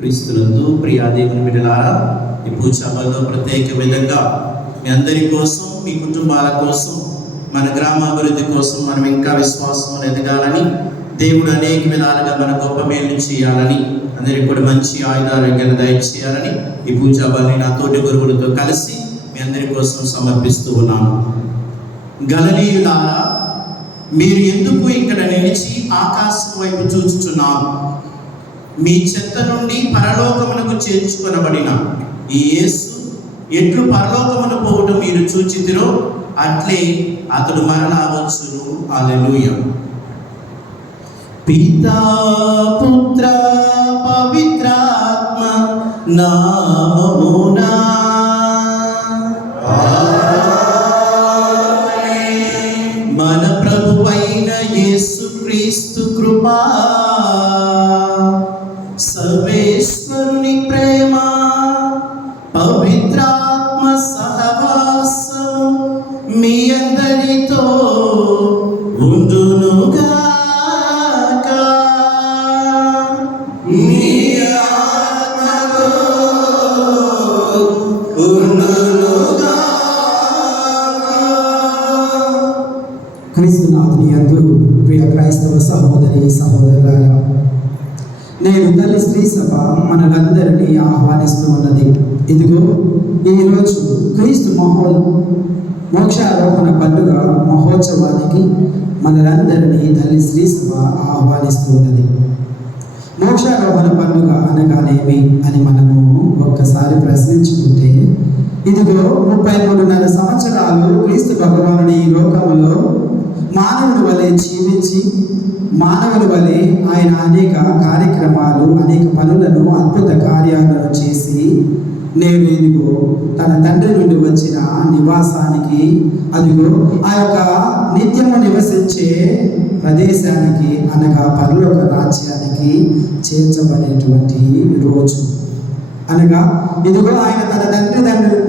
క్రీస్తునందు ప్రియ దేవుని బిడ్డలారా, ఈ పూజాబల్లో ప్రత్యేక విధంగా మీ అందరి కోసం, మీ కుటుంబాల కోసం, మన గ్రామాభివృద్ధి కోసం మనం ఇంకా విశ్వాసం ఎదగాలని, దేవుడు అనేక విధాలుగా మన గొప్ప మేలు చేయాలని, అందరికి కూడా మంచి ఆయుధారోగ్యాలు దయచేయాలని ఈ పూజాబల్ని నా తోటి గురువులతో కలిసి మీ అందరి కోసం సమర్పిస్తూ ఉన్నాను. గలిలయులారా, మీరు ఎందుకు ఇక్కడ నిలిచి ఆకాశం వైపు చూచుచున్నారు? మీ చెత్త నుండి పరలోకమునకు చేర్చుకొనబడిన ఈ యేసు ఎట్లు పరలోకమును పోవటం మీరు చూచితిరో అట్లే అతడు మరలా వచ్చును. హల్లెలూయా. పితా పుత్ర పవిత్రాత్మ నామమునా మన ప్రభువైన యేసుక్రీస్తు కృపా, సర్వేశ్వరుని ప్రేమ, పవిత్రాత్మ సహవాసం మీ అందరితో ఉండునుగాక. మీ ఆత్మతో ఉండునుగాక. క్రీస్తునాథుని యందు ప్రియ క్రైస్తవ సహోదరి సహోదరులారా, నేను తల్లి శ్రీ సభ మనలందరినీ ఆహ్వానిస్తూ ఉన్నది. ఇదిగో ఈరోజు క్రీస్తు మోక్షారోహణ పండుగ మహోత్సవానికి మనలందరినీ తల్లి శ్రీ సభ ఆహ్వానిస్తూ ఉన్నది. మోక్షారోహణ పండుగ అనగానేమి అని మనము ఒక్కసారి ప్రశ్నించుకుంటే, ఇదిగో 33.5 సంవత్సరాలు క్రీస్తు భగవానుని ఈ లోకములో మానవుని వలె జీవించి, మానవుని వలె ఆయన అనేక కార్యక్రమాలు, అనేక పనులను, అద్భుత కార్యాలను చేసి నేను ఇదిగో తన తండ్రి నుండి వచ్చిన నివాసానికి, అదిగో ఆ యొక్క నిత్యము నివసించే ప్రదేశానికి అనగా పరలోక రాజ్యానికి చేర్చబడేటువంటి రోజు. అనగా ఇదిగో ఆయన తన తండ్రి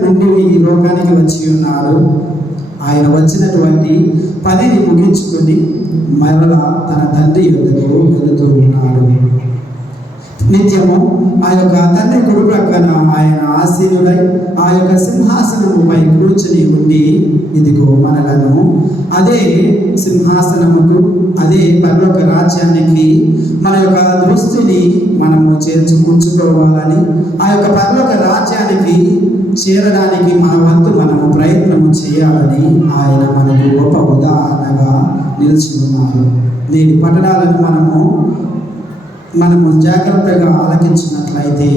నుండి ఈ లోకానికి వచ్చి ఉన్నారు. ఆయన వచ్చినటువంటి పనిని ముగించుకొని మరలా తన తండ్రి యొద్దకు వెళుతూ ఉన్నాడు. నిత్యము ఆ యొక్క తండ్రి కుడి ప్రక్కన ఆయన ఆసీనుడై ఆ యొక్క సింహాసనముపై కూర్చుని ఉండి, ఇదిగో మనలను అదే సింహాసనముకు, అదే పరలోక రాజ్యానికి మన యొక్క దృష్టిని మనము ఉంచుకోవాలని, ఆ యొక్క పరలోక రాజ్యానికి చేరడానికి మన వంతు మనము ప్రయత్నము చేయాలని ఆయన మనకు గొప్ప ఉదాహరణగా నిలిచి ఉన్నారు. దీని పట్టణాలను మనము జాగ్రత్తగా ఆలకించినట్లయితే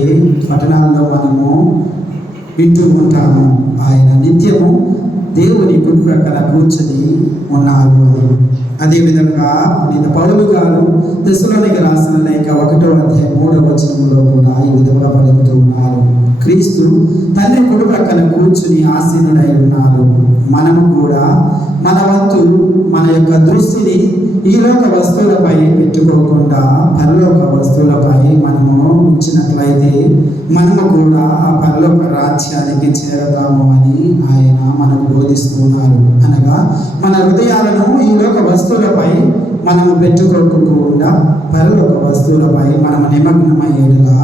పట్టణాల్లో మనము వింటూ ఉంటాము, ఆయన నిత్యము దేవుని కుడి ప్రక్కన కూర్చొని ఉన్నారు అని. అదేవిధంగా పునీత పౌలు గారు తెస్సలోనికీయులకు రాసిన లేఖ 1:3 కూడా ఈ విధంగా పలుకుతూ ఉన్నారు. క్రీస్తు తండ్రి కుడి ప్రక్కన కూర్చుని ఆసీనుడై ఉన్నారు. మనము కూడా మన వంతు మన యొక్క దృష్టిని ఈ లోక వస్తువులపై పెట్టుకోకుండా పరలోక వస్తువులపై మనము ఉంచినట్లయితే మనము కూడా ఆ పరలోక రాజ్యానికి చేరతాము అని ఆయన మనకు బోధిస్తున్నారు. అనగా మన హృదయాలను ఈ లోక వస్తువులపై మనము పెట్టుకోకుండా పరలోక వస్తువులపై మనము నిమగ్నమయ్యేలా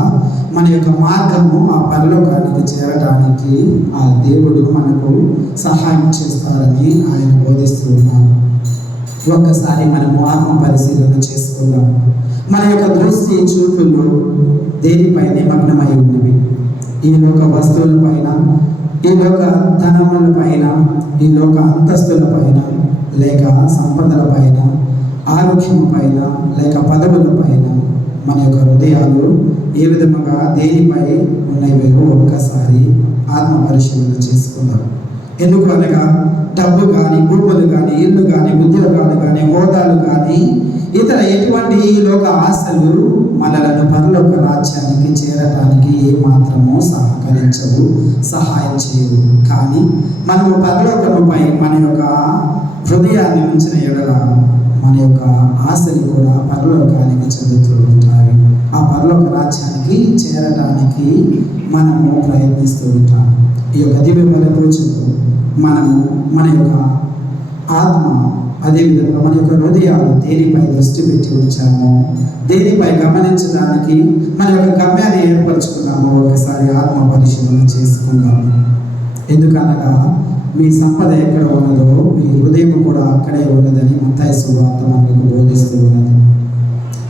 మన యొక్క మార్గము ఆ పరలోకానికి చేరడానికి ఆ దేవుడు మనకు సహాయం చేస్తారని ఆయన బోధిస్తూ ఉన్నారు. ఒక్కసారి మనము ఆత్మ పరిశీలన చేసుకుందాం. మన యొక్క దృష్టి చూపులు దేనిపై నిమగ్నమై ఉన్నవి? ఈ లోక వస్తువుల పైన, ఈ లోక ధనముల పైన, ఈ లోక అంతస్తుల పైన, లేక సంపదల పైన, ఆరోగ్యం పైన, లేక పదవుల పైన మన యొక్క హృదయాలు ఏ విధముగా దేనిపై ఉన్నాయో ఒక్కసారి ఆత్మ పరిశీలన చేసుకుందాం. ఎందుకు అనగా డబ్బు కానీ, భూములు కానీ, ఇల్లు కానీ, ఉద్యోగాలు కానీ, హోదాలు కానీ, ఇతర ఎటువంటి ఈ లోక ఆశలు మనలను పరలోక రాజ్యానికి చేరడానికి ఏమాత్రము సహకరించవు, సహాయం చేయవు. కానీ మనము పరలోకముపై మన యొక్క హృదయాన్ని ఉంచిన ఎడల మన యొక్క ఆశలు కూడా పరలోకానికి చెందుతూ ఉంటాయి. ఆ పరలోక రాజ్యానికి చేరడానికి మనము ప్రయత్నిస్తూ ఉంటాం. ఈ యొక్క దివ్య బలి రోజును మనము మన యొక్క ఆత్మ అదేవిధంగా మన యొక్క హృదయాలు దేనిపై దృష్టి పెట్టి ఉంచామో, దేనిపై గమనించడానికి మన యొక్క గమ్యాన్ని ఏర్పరచుకున్నామో ఒకసారి ఆత్మ పరిశీలన చేసుకుందాము. ఎందుకనగా మీ సంపద ఎక్కడ ఉన్నదో మీ హృదయం కూడా అక్కడే ఉన్నదని మత్తయి సువార్త మనకు బోధిస్తూ ఉన్నది.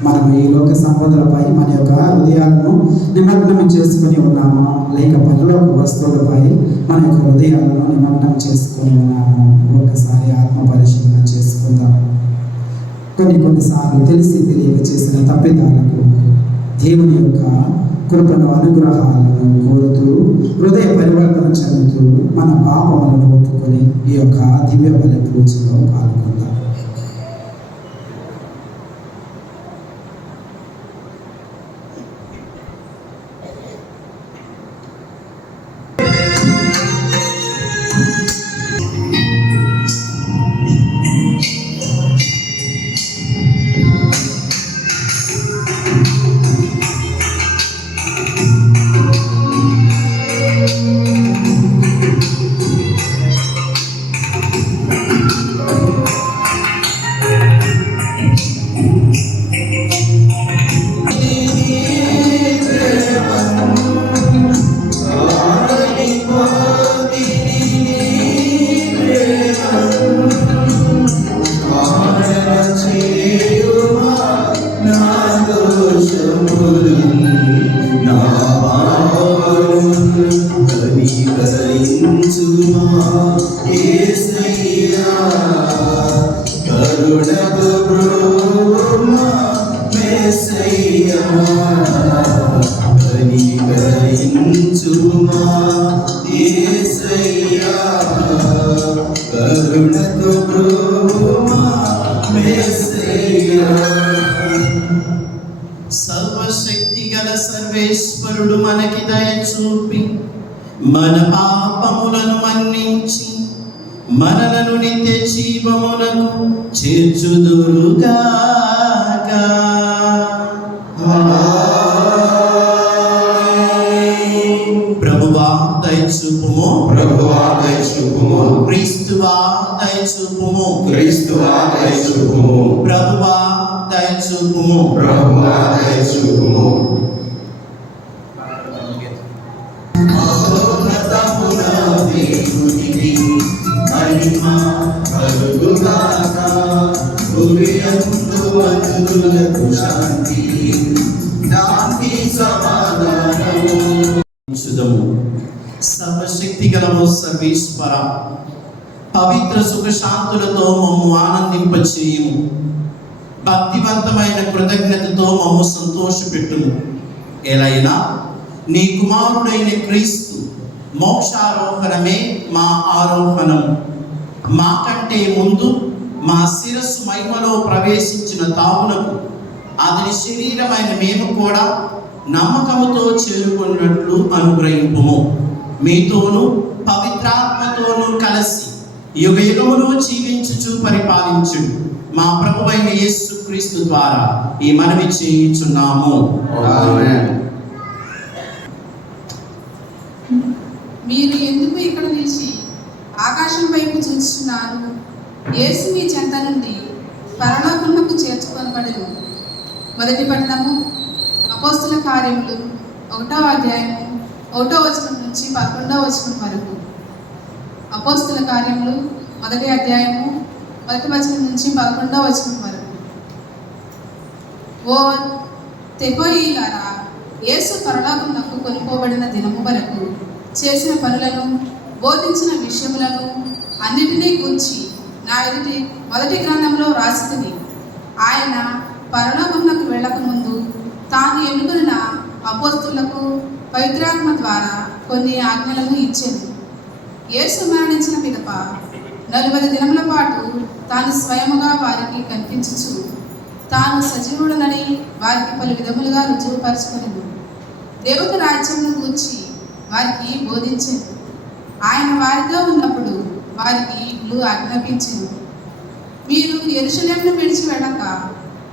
మనం ఈ లోక సంపదలపై మన యొక్క హృదయాలను నిమగ్నం చేసుకుని ఉన్నామా, లేక పరలోక వస్తువులపై మన యొక్క హృదయాలను నిమగ్నం చేసుకుని ఉన్నాము? ఒకసారి ఆత్మ పరిశీలన చేసుకుందాం. కొన్నిసార్లు తెలిసి తెలియక చేసిన తప్పిదాలకు దేవుని యొక్క కృపను, అనుగ్రహాలను కోరుతూ హృదయ పరివర్తన చెందుతూ మన పాపములను ఒప్పుకొని ఈ యొక్క దివ్య బలి పూజలో పాల్గొందాం. సర్వశక్తి గల సర్వేశ్వరుడు మనకి దయ చూపి మన పాపములను మన్నించి మనలను నిత్య జీవమునకు చేర్చుదురుగాక. ప్రభువా దయ చూపుము, ప్రభువా దయ చూపుము, క్రీస్తువా దయ చూపుము, క్రీస్తువా దయ చూపుము, ప్రభువా దయ చూపుము, ప్రభువా దయ చూపుము. మహోన్నతమున దేవునికి మహిమ కలుగుగాక. భూమియందు మనుషులకు శాంతి, శాంతి సమాధానము. సర్వశక్తి గలము సర్వేశ్వర, పవిత్ర సుఖ శాంతులతో మమ్ము ఆనందింపచేయుము. భక్తివంతమైన కృతజ్ఞతతో మమ్ము సంతోషపెట్టుము. ఎలైనా నీ కుమారుడైన క్రీస్తు మోక్షారోహణమే మా ఆరోహణం. మాకంటే ముందు మా శిరస్సు మహిమలో ప్రవేశించిన తావునకు అతని శరీరమైన మేము కూడా నమ్మకముతో చేరుకున్నట్లు అనుగ్రహింపుము. మీతోనూ పవిత్రాత్మతోనూ కలిసి యుగ యుగములు జీవించుచు పరిపాలించుడు మా ప్రభువైన యేసుక్రీస్తు ద్వారా ఈ మనవి చేయుచున్నాము. ఆమేన్. మీరు ఎందుకు ఇక్కడ నిలిచి ఆకాశం వైపు చూస్తున్నారు? యేసు మీ చెంత నుండి పరలోకమునకు చేర్చుకొనబడెను. మొదటి పట్టణము అపోస్తుల కార్యములు 1వ అధ్యాయము 1వ వచనం నుంచి 11వ వచనం వరకు. అపోస్తుల కార్యములు 1వ అధ్యాయము 1వ వచనం నుంచి 11వ వచనం వరకు. ఓ తెకోయిలారా, యేసు పరలోకమునకు కొనుకోబడిన దినము వరకు చేసిన పనులను, బోధించిన విషయములను అన్నిటినీ గూర్చి నా ఎదుటి మొదటి గ్రంథంలో రాసితిని. ఆయన పరలోకమునకు వెళ్ళకముందు తాను ఎన్నుకున్న అపోస్తులకు పవిత్రాత్మ ద్వారా కొన్ని ఆజ్ఞలను ఇచ్చెను. యేసు మరణించిన పిదప 40 దినముల పాటు తాను స్వయముగా వారికి కనిపించుచు తాను సజీవుడనని వారికి పలు విధములుగా రుజువుపరచుకొనెను. దేవుని రాజ్యమును గూర్చి వారికి బోధించెను. ఆయన వారితో ఉన్నప్పుడు వారికి ఇట్లు ఆజ్ఞాపించెను. మీరు యెరూషలేమును విడిచి వెళ్ళక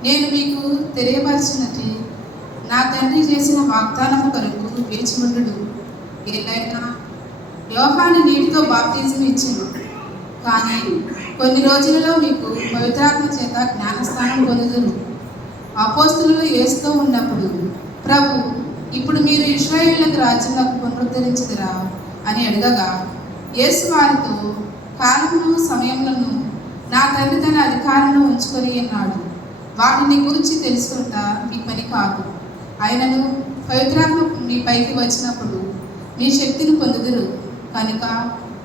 నేను మీకు తెలియపరిచినట్టు నా తండ్రి చేసిన వాగ్దానము కొరకు వేచి ఉండుడు. ఏలైనా యోహాను నీటితో బాప్తిజం ఇచ్చెను, కానీ కొన్ని రోజులలో మీకు పవిత్రాత్మ చేత జ్ఞానస్నానం పొందుదురు. అపోస్తలులు యేసుతో ఉన్నప్పుడు ప్రభు, ఇప్పుడు మీరు ఇశ్రాయేలులకు రాజ్యంలోకి పునరుద్ధరించుదురా అని అడగగా యేసు వారితో, కాలమును సమయములను నా తండ్రి తన అధికారంలో ఉంచుకొని అన్నాడు. వాటిని గురించి తెలుసుకుంటా మీ పని కాదు. ఆయనను పవిత్రాత్మ మీ పైకి వచ్చినప్పుడు మీ శక్తిని పొందుదురు. కనుక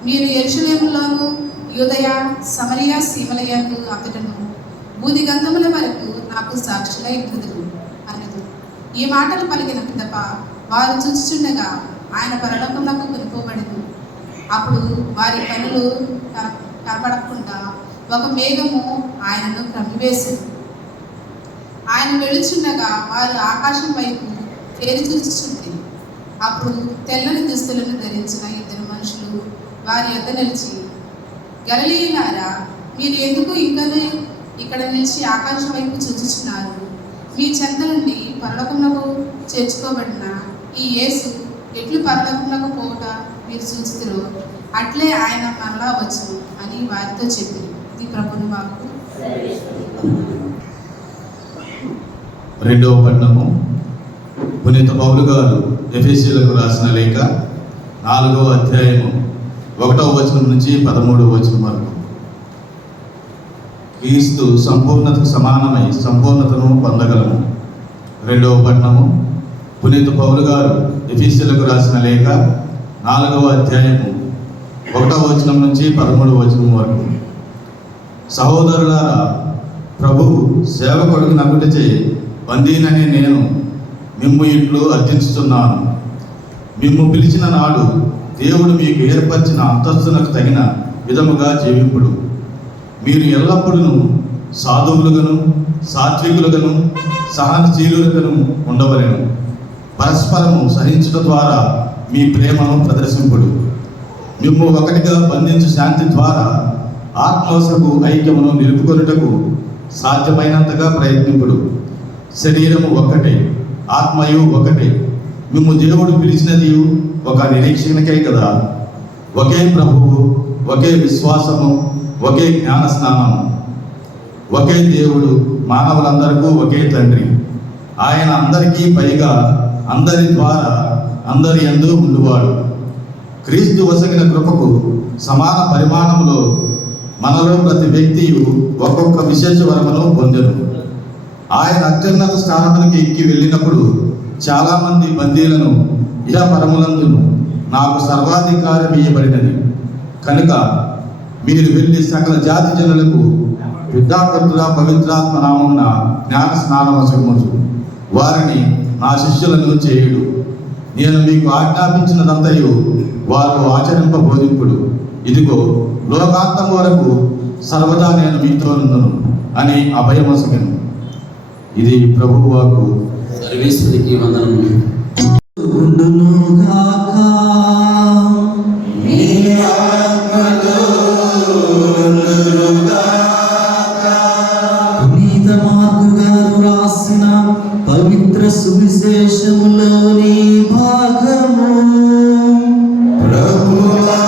మీరు యెరూషలేములోను యూదయ సమరయ సీమలయందు అంతటను బూదిగంధముల వరకు నాకు సాక్షులై ఉందురు అన్నది. ఈ మాటలు పలికిన పిదప వారు చూచుచుండగా ఆయన పరలోకమునకు కొనుకోబడింది. అప్పుడు వారి కనులు కనపడకుండా ఒక మేఘము ఆయనను క్రమివేసింది. ఆయన వెళుచుండగా వారు ఆకాశం వైపు తేరి చూచుచుంది. అప్పుడు తెల్లని దుస్తులను ధరించిన ఇద్దరు మనుషులు వారి యొద్ద నిలిచి, గలిలయులారా, మీరు ఎందుకు ఇక్కడ నుంచి ఆకాశం వైపు చూచుచున్నారు? మీ చెంత నుండి పరలోకమునకు చేర్చుకోబడిన ఈ యేసు ఎట్లు పరలోకమునకు పోవుట మీరు చూస్తురో అట్లే ఆయన మరలా వచ్చును అని వారితో చెప్పింది. ఇది ప్రభుని వాక్కు. రెండవ పట్టణము పునీత పౌలు గారు ఎఫెసీయులకు రాసిన లేఖ 4వ అధ్యాయము 1వ వచనం నుంచి 13వ వచనం వరకు. క్రీస్తు సంపూర్ణతకు సమానమై సంపూర్ణతను పొందగలము. రెండవ పట్టణము పునీత పౌలు గారు ఎఫెసీయులకు రాసిన లేఖ 4వ అధ్యాయము 1వ వచనం నుంచి 13వ వచనం వరకు. సహోదరులారా, ప్రభువు సేవకుడికి నగుటచే బందీనని నేను మిమ్ము ఇట్లు అర్థించుతున్నాను. మిమ్ము పిలిచిన నాడు దేవుడు మీకు ఏర్పరిచిన అంతస్తునకు తగిన విధముగా జీవింపుడు. మీరు ఎల్లప్పుడూ సాధువులుగాను సాత్వికులుగాను సహనశీలులుగాను ఉండవలెను. పరస్పరము సహించడం ద్వారా మీ ప్రేమను ప్రదర్శింపుడు. మిమ్ము ఒకటిగా బంధించు శాంతి ద్వారా ఆత్మవశకు ఐక్యమును నిలుపుకొనుటకు సాధ్యమైనంతగా ప్రయత్నింపుడు. శరీరము ఒక్కటే, ఆత్మయు ఒకటే. మిమ్ము దేవుడు పిలిచినది ఒక నిరీక్షణకే కదా. ఒకే ప్రభువు, ఒకే విశ్వాసము, ఒకే జ్ఞాన స్నానము, ఒకే దేవుడు, మానవులందరికీ ఒకే తండ్రి. ఆయన అందరికీ పైగా అందరి ద్వారా అందరి యందు ఉండువాడు. క్రీస్తు వసగిన కృపకు సమాన పరిమాణంలో మనలో ప్రతి వ్యక్తి ఒక్కొక్క విశేష వరమును పొందెను. ఆయన అత్యున్నత స్థానమునికి ఎక్కి వెళ్ళినప్పుడు చాలామంది బందీలను ఇహ పరములందును నాకు సర్వాధికారం ఇవ్వబడినది. కనుక మీరు వెళ్ళి సకల జాతి జనులకు పితాపుత్ర పవిత్రాత్మ నామమున జ్ఞాన స్నానమసముచు వారిని నా శిష్యులను చేయుడు. నేను మీకు ఆజ్ఞాపించినదంతయు వారు ఆచరింపబోధింపుడు. ఇదిగో, లోకాంతం వరకు సర్వదా నేను మీతో నుండును అని అభయమొసగను. ఇది ప్రభువు వాక్కు. సర్వేశ్వరికి వందనములు. పునీత మార్కు గారు రాసిన పవిత్ర సువిశేషములోని భాగము. ప్రభువా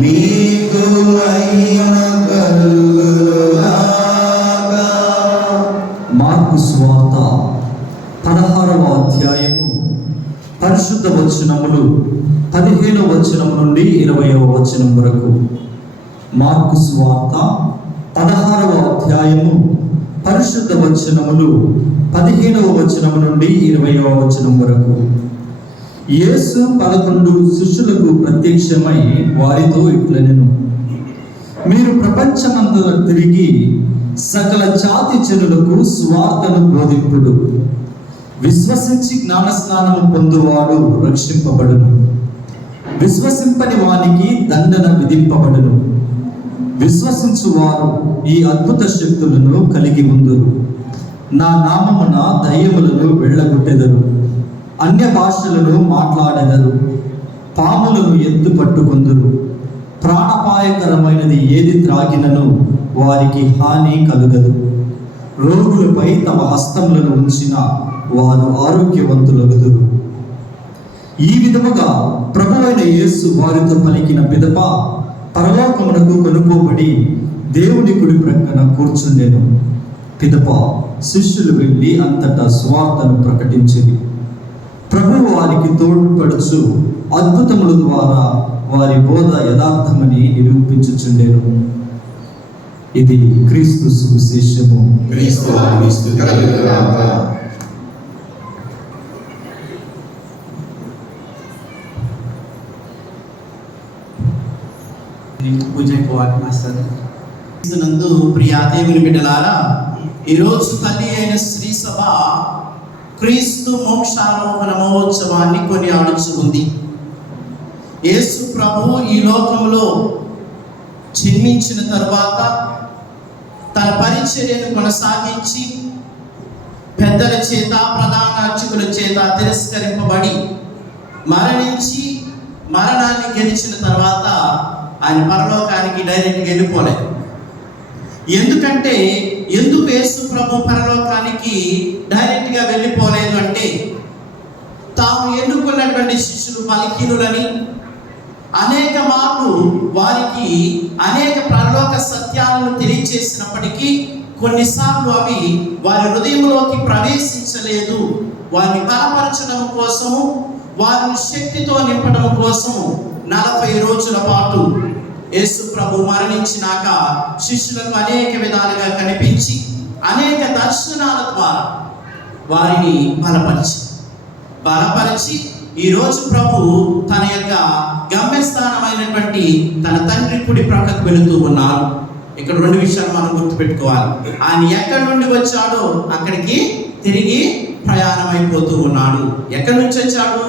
మీకు మహిమ కలుగుగాక. మార్కు సువార్త 16వ అధ్యాయము పరిశుద్ధ వచనములు 15వ వచనం నుండి 20వ వచనం వరకు. మార్కు సువార్త 16వ అధ్యాయము పరిశుద్ధ వచనములు 15వ వచనం నుండి 20వ వచనం వరకు. యేసు 11 శిష్యులకు ప్రత్యక్షమై వారితో ఇట్లనెను, మీరు ప్రపంచమంతా తిరిగి సకల జాతి జనులకు సువార్తను బోధింపుడు. విశ్వసించి జ్ఞానస్నానము పొందువాడు రక్షింపబడును, విశ్వసింపని వానికి దండన విధింపబడును. విశ్వసించువారు ఈ అద్భుత శక్తులను కలిగి ఉందురు. నా నామమున దయ్యములను వెళ్ళగొట్టెదరు, అన్య భాషలను మాట్లాడెదరు, పాములను ఎత్తు పట్టుకొందురు, ప్రాణపాయకరమైనది ఏది త్రాగినను వారికి హాని కలుగదు. రోగులపై తమ హస్తములను ఉంచిన వారు ఆరోగ్యవంతులగుదురు. ఈ విధముగా ప్రభువైన యేసు వారితో పలికిన పిదప పరలోకమునకు కొనుక్కోబడి దేవుని కుడి ప్రక్కన కూర్చుండెను. పిదప శిష్యులు వెళ్ళి అంతటా సువార్తను ప్రకటించిరి. ప్రభువు వారికి తోడ్పడుచు అద్భుతముల ద్వారా వారి బోధ యథార్థమని నిరూపించుచుండెను. ఇది క్రీస్తు సువిశేషము. క్రీస్తువాని స్తుతి కలుగుగాక. పూజ మాస్టర్ నందు ప్రియా దేవుని బిడ్డలారా, ఈరోజు తల్లి అయిన శ్రీ సభ క్రీస్తు మోక్షారోహణ మహోత్సవాన్ని కొనియాడుచు ఉంది. యేసు ప్రభు ఈ లోకంలో జన్మించిన తరువాత తన పరిచర్యను కొనసాగించి పెద్దల చేత ప్రధాన అర్చకుల చేత తిరస్కరింపబడి మరణించి మరణాన్ని గెలిచిన తర్వాత ఆయన పరలోకానికి డైరెక్ట్గా వెళ్ళిపోలేదు. ఎందుకు యేసు ప్రభు పరలోకానికి డైరెక్ట్గా వెళ్ళిపోలేదు అంటే, తాము ఎన్నుకున్నటువంటి శిష్యులు బలహీనులని అనేక మార్లు వారికి అనేక పరలోక సత్యాలను తెలియచేసినప్పటికీ కొన్నిసార్లు అవి వారి హృదయంలోకి ప్రవేశించలేదు. వారిని బలపరచడం కోసము, వారిని శక్తితో నింపడం కోసము 40 రోజుల పాటు యేసు ప్రభు మరణించినాక శిష్యులకు అనేక విధాలుగా కనిపించి అనేక దర్శనాల ద్వారా వారిని బలపరిచి ఈరోజు ప్రభు తన యొక్క గమ్యస్థానమైనటువంటి తన తండ్రి కుడి ప్రక్కకు వెళుతూ ఉన్నారు. ఇక్కడ 2 విషయాలు మనం గుర్తుపెట్టుకోవాలి. ఆయన ఎక్కడి నుండి వచ్చాడో అక్కడికి తిరిగి ప్రయాణం అయిపోతూ ఉన్నాడు. ఎక్కడి నుంచి వచ్చాడు?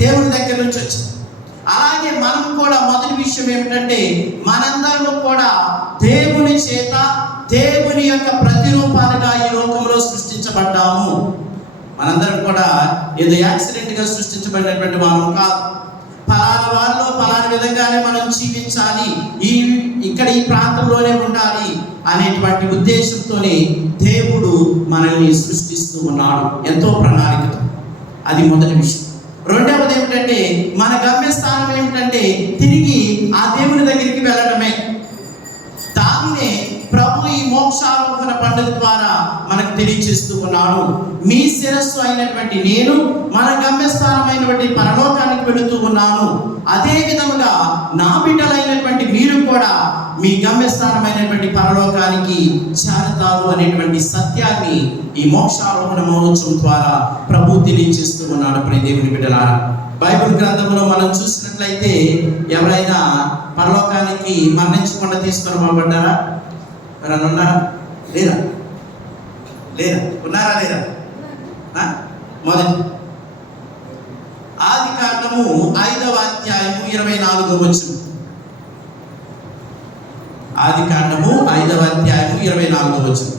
దేవుని దగ్గర నుంచి వచ్చాడు. అలాగే మనం కూడా మొదటి విషయం ఏమిటంటే, మనందరము కూడా దేవుని చేత దేవుని యొక్క ప్రతిరూపాలుగా ఈ లోకంలో సృష్టించబడ్డాము. మనందరం కూడా ఏదో యాక్సిడెంట్గా సృష్టించబడినటువంటి వారం కాదు. ఫలానా వారిలో ఫలానా విధంగానే మనం జీవించాలి, ఇక్కడ ఈ ప్రాంతంలోనే ఉండాలి అనేటువంటి ఉద్దేశంతోనే దేవుడు మనల్ని సృష్టిస్తూ ఉన్నాడు, ఎంతో ప్రణాళికతో. అది మొదటి విషయం. రెండవది ఏమిటంటే, మన గమ్యస్థానం ఏమిటంటే తిరిగి ఆ దేవుని దగ్గరికి వెళ్ళడమే. దానినే ప్రభు ఈ మోక్షారోహణ పండుగ ద్వారా మనకు తెలియచేస్తూ ఉన్నాడు. మీ శిరస్సు అయినటువంటి నేను మన గమ్యస్థానమైనటువంటి పరలోకానికి వెళుతూ ఉన్నాను. అదే విధముగా నా బిడ్డలైనటువంటి మీరు కూడా మీ గమ్యస్థానమైనటువంటి పరలోకానికి చేరతారు అనేటువంటి సత్యాన్ని ఈ మోక్షారోహణ మహోత్సవం ద్వారా ప్రభు తెలియచేస్తూ ఉన్నాడు. ప్రియ దేవుని బిడ్డలారా, బైబిల్ గ్రంథంలో మనం చూసినట్లయితే ఎవరైనా పరలోకానికి మరణించకుండా తీసుకొని పోబడ్డారా? ఎవరైనా ఉన్నారా? లేరా? ఉన్నారా? లేరా? మొదటి ఆదికాండము 5వ అధ్యాయము 24వ వచనం. ఆదికాండము 5వ అధ్యాయము 24వ వచనం.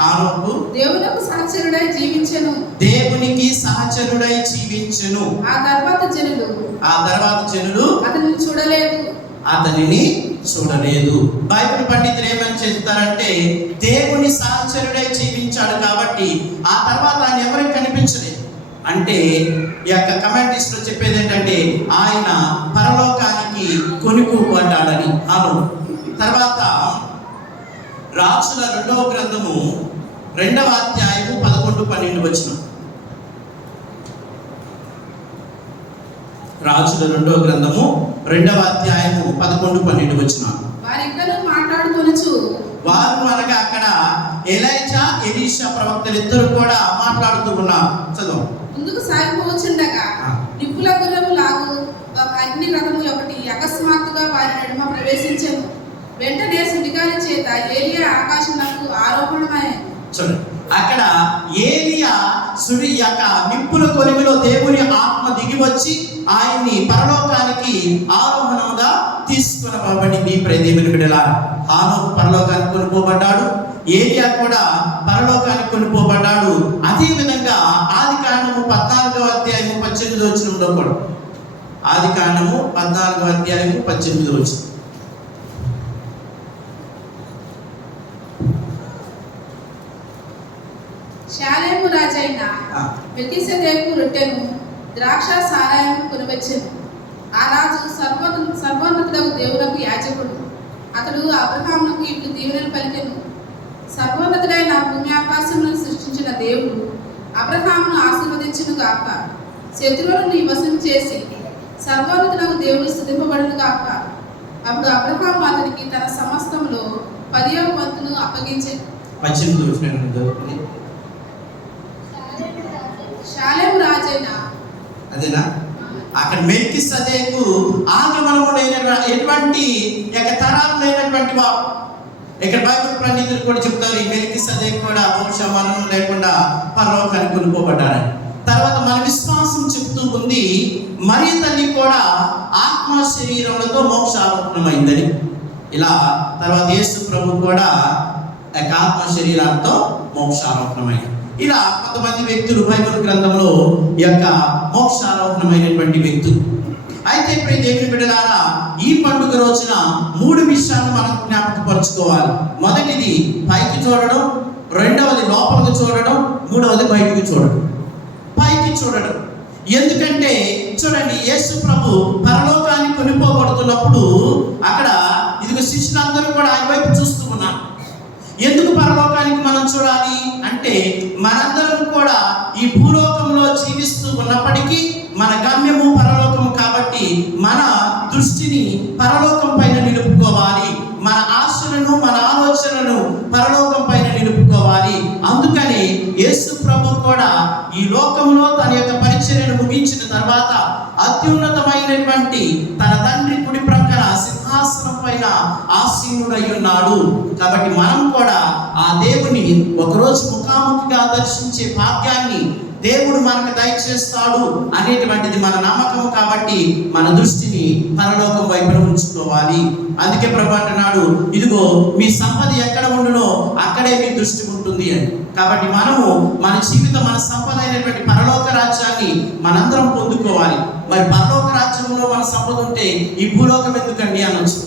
హానోకు దేవునికి సహచరుడై జీవించెను. ఆ తర్వాత జనులు అతనిని చూడలేదు. బైబిల్ పండితులు ఏమని చెప్తారంటే, దేవుని సహచరుడై జీవించాడు కాబట్టి ఆ తర్వాత ఆయన ఎవరికి కనిపించలేదు. అంటే ఈ యొక్క కమెంట్రీస్ లో చెప్పేది ఏంటంటే, ఆయన పరలోకానికి కొనుక్కోబడ్డాడని. అవును. తర్వాత రాజుల 2వ గ్రంథము 2వ అధ్యాయము 11-12 వచనం. రాజుల 2వ గ్రంథము 2వ అధ్యాయము 11-12 వచనం. వారు అనగా అక్కడ ఎలీషా, ఎలీషా ప్రవక్తలు ఇద్దరు కూడా మాట్లాడుతూ ఉన్నారు. చదువు. ముందుకు సాగిపోవచ్చుండగా నిప్పుల గుర్రము లాగు అగ్ని రథము ఒకటి అకస్మాత్తుగా వారి నడుమ ప్రవేశించెను. వెంటనే సుడిగాలి చేత ఏలియా ఆకాశమునకు ఆరోహణమయ్యాడు. చూడండి, అక్కడ ఏలియా సుడి యొక్క నిప్పుల కొలిమిలో దేవుని ఆత్మ దిగి వచ్చి ఆయన్ని పరలోకానికి ఆరోహణంగా తీసుకునబడింది. దేవుని బిడ్డలారా, హానోకు పరలోకానికి కొనుక్కోబడ్డాడు, ఏలియా కూడా పరలోకానికి కొనుక్కోబడ్డాడు. అదే విధంగా ఆదికాండము 14వ అధ్యాయము 18వ వచనంలో కూడా, ఆదికాండము 14వ అధ్యాయము 18వ వచనం. షాలేము రాజైన మెల్కీసెదెకు రొట్టెను ద్రాక్ష సారాయము కొనివచ్చెను. ఆ రాజు సర్వోన్నతుడకు దేవులకు యాజకుడు. అతడు అబ్రహామునకు ఇప్పుడు దీవెనలు పలికెను. సర్వోన్నతుడైన భూమి ఆకాశములను సృష్టించిన దేవుడు అబ్రహామును ఆశీర్వదించును గాక. శత్రువులను నీ వశం చేసి సర్వోన్నతుడకు దేవుడు స్తుతింపబడును గాక. అప్పుడు అబ్రహాము అతనికి తన సమస్తములో 10వ వంతును అప్పగించెను. 18 షాలేము రాజైన అదేనా అక్కడ మెల్కీసెదెకు ఆగమనము ఎటువంటి తరాలు లేనటువంటి వాడు. ఇక్కడ బైబిల్ పండితులు కూడా చెప్తారు ఈ మెల్కీసెదెకు కూడా బహుశా మరణం లేకుండా పరలోకానికి కొనుక్కోబడ్డారని. తర్వాత మన విశ్వాసం చెప్తూ ఉంది మరియ తల్లి కూడా ఆత్మ శరీరములతో మోక్షారోపణమైందని. ఇలా తర్వాత యేసు ప్రభు కూడా ఆత్మ శరీరాలతో మోక్షారోపణమైంది. ఇలా కొంతమంది వ్యక్తులు బైబిల్ గ్రంథంలో ఈ యొక్క మోక్షారోపణమైనటువంటి వ్యక్తులు. అయితే ప్రియ దేవుని బిడ్డలారా, ఈ పండుగ రోజున 3 విషయాలు మనం జ్ఞాపకపరచుకోవాలి. మొదటిది పైకి చూడడం, రెండవది లోపలికి చూడడం, మూడవది బయటికి చూడడం. పైకి చూడడం ఎందుకంటే చూడండి, యేసు ప్రభు పరలోకానికి కొనిపోబడుతున్నప్పుడు అక్కడ ఇదిగో శిష్యులందరూ కూడా ఆయన వైపు చూస్తూ ఉన్నారు. ఎందుకు పరలోకానికి మనం చూడాలి అంటే మనందరం కూడా ఈ భూలోకంలో జీవిస్తూ ఉన్నప్పటికీ మన గమ్యము పరలోకము కాబట్టి మన దృష్టిని పరలోకం పైన నిలుపుకోవాలి. మన ఆశలను మన ఆలోచనలను పరలోకం పైన నిలుపుకోవాలి. అందుకని యేసు ప్రభు కూడా ఈ లోకంలో తన యొక్క పరిచర్యను ముగించిన తర్వాత అత్యున్నతమైనటువంటి తన తండ్రి కుడి ప్రక్కన సింహాసనం పైన ఆసీనుడై ఉన్నాడు. కాబట్టి మనం కూడా ఆ దేవుని ఒకరోజు ముఖాముఖిగా దర్శించే భాగ్యాన్ని దేవుడు మనకు దయచేస్తాడు అనేటువంటిది మన నమ్మకం. కాబట్టి మన దృష్టిని పరలోకం వైపున ఉంచుకోవాలి. అందుకే ప్రభు అంటున్నాడు, ఇదిగో మీ సంపద ఎక్కడ ఉండునో అక్కడే మీ దృష్టి ఉంటుంది అని. కాబట్టి మనము మన జీవితం, మన సంపద అయినటువంటి పరలోక రాజ్యాన్ని మనందరం పొందుకోవాలి. మరి పరలోక రాజ్యంలో మన సంపద ఉంటే ఈ భూలోకం ఎందుకండి అనొచ్చు.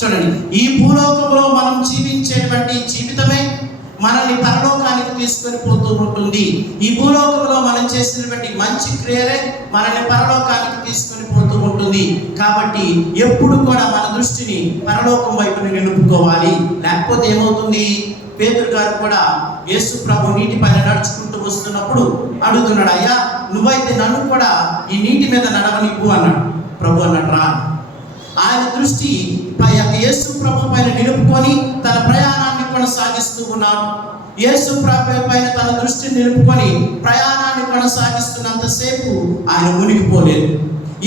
చూడండి, ఈ భూలోకంలో మనం జీవించేటువంటి జీవితమే మనల్ని పరలోకానికి తీసుకొని పోతూ ఉంటుంది. ఈ భూలోకంలో మనం చేసినటువంటి మంచి క్రియలే మనల్ని పరలోకానికి తీసుకొని పోతూ ఉంటుంది. కాబట్టి ఎప్పుడు కూడా మన దృష్టిని పరలోకం వైపుని నిలుపుకోవాలి. లేకపోతే ఏమవుతుంది, పేతురు గారు కూడా యేసు ప్రభు నీటి పైన నడుచుకుంటూ వస్తున్నప్పుడు అడుగుతున్నాడు, అయ్యా నువ్వైతే నన్ను కూడా ఈ నీటి మీద నడవనివ్వు అన్నాడు. ప్రభు అన్నాడు రా. ఆయన దృష్టి యేసు ప్రభు పైన నిలుపుకొని తన ప్రయాణాన్ని కొనసాగిస్తూ ఉన్నాడు. యేసు ప్రభు పైన తన దృష్టిని నిలుపుకొని ప్రయాణాన్ని కొనసాగిస్తున్నంతసేపు ఆయన మునిగిపోలేదు.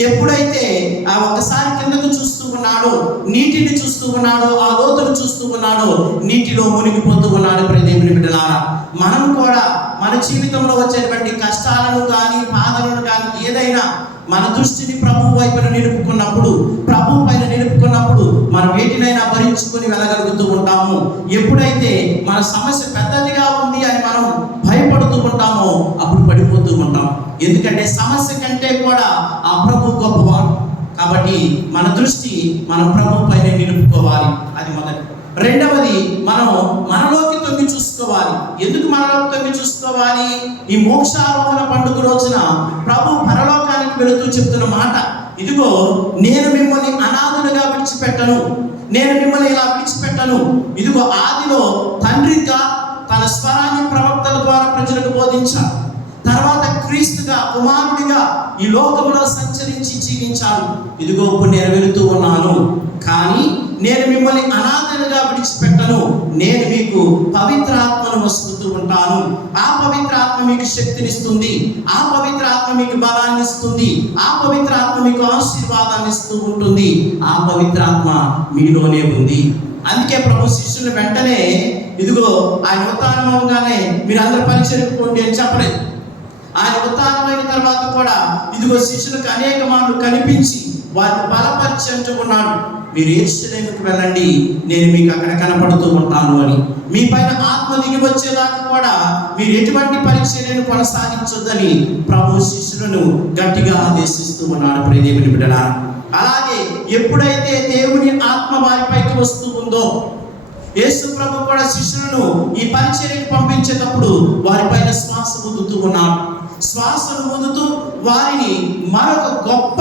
ఎప్పుడైతే ఆ ఒక్కసారి కిందకు చూస్తూ ఉన్నాడో, నీటిని చూస్తూ ఉన్నాడో, ఆ లోతును చూస్తూ ఉన్నాడో, నీటిలో మునిగిపోతూ ఉన్నాడు. ప్రియ దేవుని బిడ్డలారా, మనం కూడా మన జీవితంలో వచ్చేటువంటి కష్టాలను కానీ బాధలను కానీ ఏదైనా మన దృష్టిని ప్రభు వైపున నిలుపుకున్నప్పుడు, ప్రభు పైన నిలుపుకున్నప్పుడు మనం వేటినైనా భరించుకొని వెళ్ళగలుగుతూ ఉంటాము. ఎప్పుడైతే మన సమస్య పెద్దదిగా ఉంది అని మనం భయపడుతూ ఉంటామో అప్పుడు పడిపోతూ ఉంటాం. ఎందుకంటే సమస్య కంటే కూడా ఆ ప్రభు గొప్పవాడు. కాబట్టి మన దృష్టి మనం ప్రభు పైన నిలుపుకోవాలి. అది మొదటి. రెండవది, మనం మనలోకి తొంగి చూసుకోవాలి. ఎందుకు మనలోకి తొంగి చూసుకోవాలి? ఈ మోక్షారోహణ పండుగ రోజున ప్రభు పరలోకానికి వెళుతూ చెప్తున్న మాట, ఇదిగో నేను మిమ్మల్ని అనాథులుగా విడిచిపెట్టను, నేను మిమ్మల్ని ఇలా విడిచిపెట్టను. ఇదిగో ఆదిలో తండ్రిగా తన స్వరాన్ని ప్రవక్తల ద్వారా ప్రజలకు బోధించాడు. తర్వాత క్రీస్తుగా కుమారుడిగా ఈ లోకంలో సంచరించి జీవించాడు. ఇదిగో ఇప్పుడు నేను వెళుతూ ఉన్నాను, కానీ నేను మిమ్మల్ని అనాథలుగా విడిచిపెట్టను. నేను మీకు పవిత్ర ఆత్మను వస్తుతూ ఉంటాను. ఆ పవిత్ర ఆత్మ మీకు శక్తినిస్తుంది, ఆ పవిత్ర ఆత్మ మీకు బలాన్ని ఇస్తుంది, ఆ పవిత్ర ఆత్మ మీకు ఆశీర్వాదాన్ని ఇస్తూ ఉంటుంది. ఆ పవిత్ర ఆత్మ మీలోనే ఉంది. అందుకే ప్రభు శిష్యులు వెంటనే ఇదిగో ఆయన ఉత్థానమవగానే మీరు అందరూ పరిచర్యకు పోండి అని చెప్పలేదు. ఆయన ఉత్థానమైన తర్వాత కూడా ఇదిగో శిష్యులకు అనేక మార్లు కనిపించి వారిని బలపరిచి అంటున్నాడు, మీరు యెరూషలేముకు వెళ్ళండి, నేను మీకు అక్కడ కనపడుతూ ఉంటాను అని. మీ పైన ఆత్మ దిగి వచ్చేదాకా కూడా మీరు ఎటువంటి పరిచర్యను కొనసాగించొద్దని ప్రభు శిష్యులను గట్టిగా ఆదేశిస్తూ ఉన్నాడు. ప్రియ దేవుని బిడ్డలారా, అలాగే ఎప్పుడైతే దేవుని ఆత్మ వారిపైకి వస్తూ ఉందో, యేసు ప్రభు కూడా శిష్యులను ఈ పరిచర్యకు పంపించేటప్పుడు వారిపైన శ్వాస ఊదుతూ ఉన్నాడు. శ్వాసను ఊదుతూ వారిని మరొక గొప్ప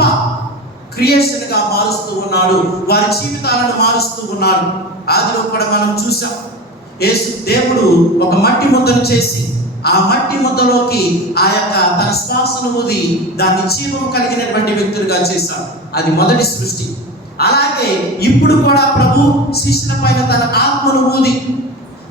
క్రియేషన్గా మారుస్తూ ఉన్నాడు, వారి జీవితాలను మారుస్తూ ఉన్నాడు. ఆదిలో కూడా మనం చూసాం, దేవుడు ఒక మట్టి ముద్దను చేసి ఆ మట్టి ముద్దలోకి ఆ యొక్క తన శ్వాసను ఊది దాన్ని జీవం కలిగినటువంటి వ్యక్తులుగా చేశాడు. అది మొదటి సృష్టి. అలాగే ఇప్పుడు కూడా ప్రభు శిష్యుల పైన తన ఆత్మను ఊది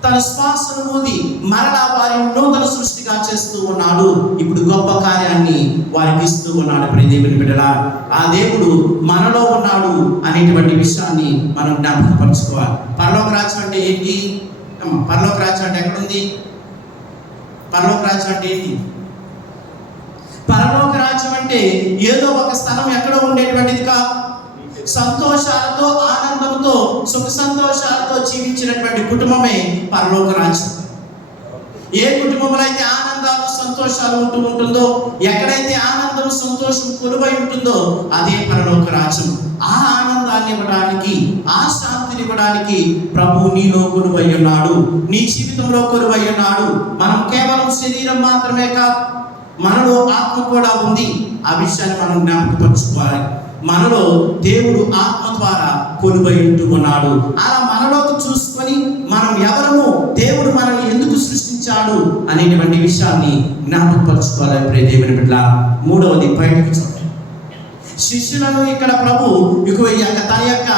తన శ్వాసను ఊది మరలా వారిని నూతన సృష్టిగా చేస్తూ ఉన్నాడు. ఇప్పుడు గొప్ప కార్యాన్ని వారికి ఇస్తూ ఉన్నాడు. ప్రియ దేవుని బిడ్డలారా, ఆ దేవుడు మనలో ఉన్నాడు అనేటువంటి విషయాన్ని మనం జ్ఞాపకపరచుకోవాలి. పరలోక రాజ్యం అంటే ఏంటి? పరలోక రాజ్యం అంటే ఎక్కడుంది? పరలోక రాజ్యం అంటే ఏంటి? పరలోక రాజ్యం అంటే ఏదో ఒక స్థలం ఎక్కడో ఉండేటువంటిది కాదు. సంతోషాలతో, ఆనందంతో, సుఖ సంతోషాలతో జీవించినటువంటి కుటుంబమే పరలోక రాజ్యం. ఏ కుటుంబంలో అయితే ఆనందాలు, సంతోషాలు ఉంటుందో, ఎక్కడైతే ఆనందం, సంతోషం కొలువై ఉంటుందో అదే పరలోక రాజ్యం. ఆ ఆనందాన్ని ఇవ్వడానికి, ఆ శాంతిని ఇవ్వడానికి ప్రభు నీలో కొలువై ఉన్నాడు, నీ జీవితంలో కొలువై ఉన్నాడు. మనం కేవలం శరీరం మాత్రమే కాదు, మనలో ఆత్మ కూడా ఉంది. ఆ విషయాన్ని మనం జ్ఞాపకపరచుకోవాలి. మనలో దేవుడు ఆత్మ ద్వారా కొలువై ఉంటూ ఉన్నాడు. అలా మనలోకి చూసుకొని మనం ఎవరము, దేవుడు మనల్ని ఎందుకు సృష్టించాడు అనేటువంటి విషయాన్ని జ్ఞాపకపరచుకోవాలి. ప్రియ దేవుని బిడ్డలారా, మూడవది బయటకు చూడండి. శిష్యులను ఇక్కడ ప్రభు తన యొక్క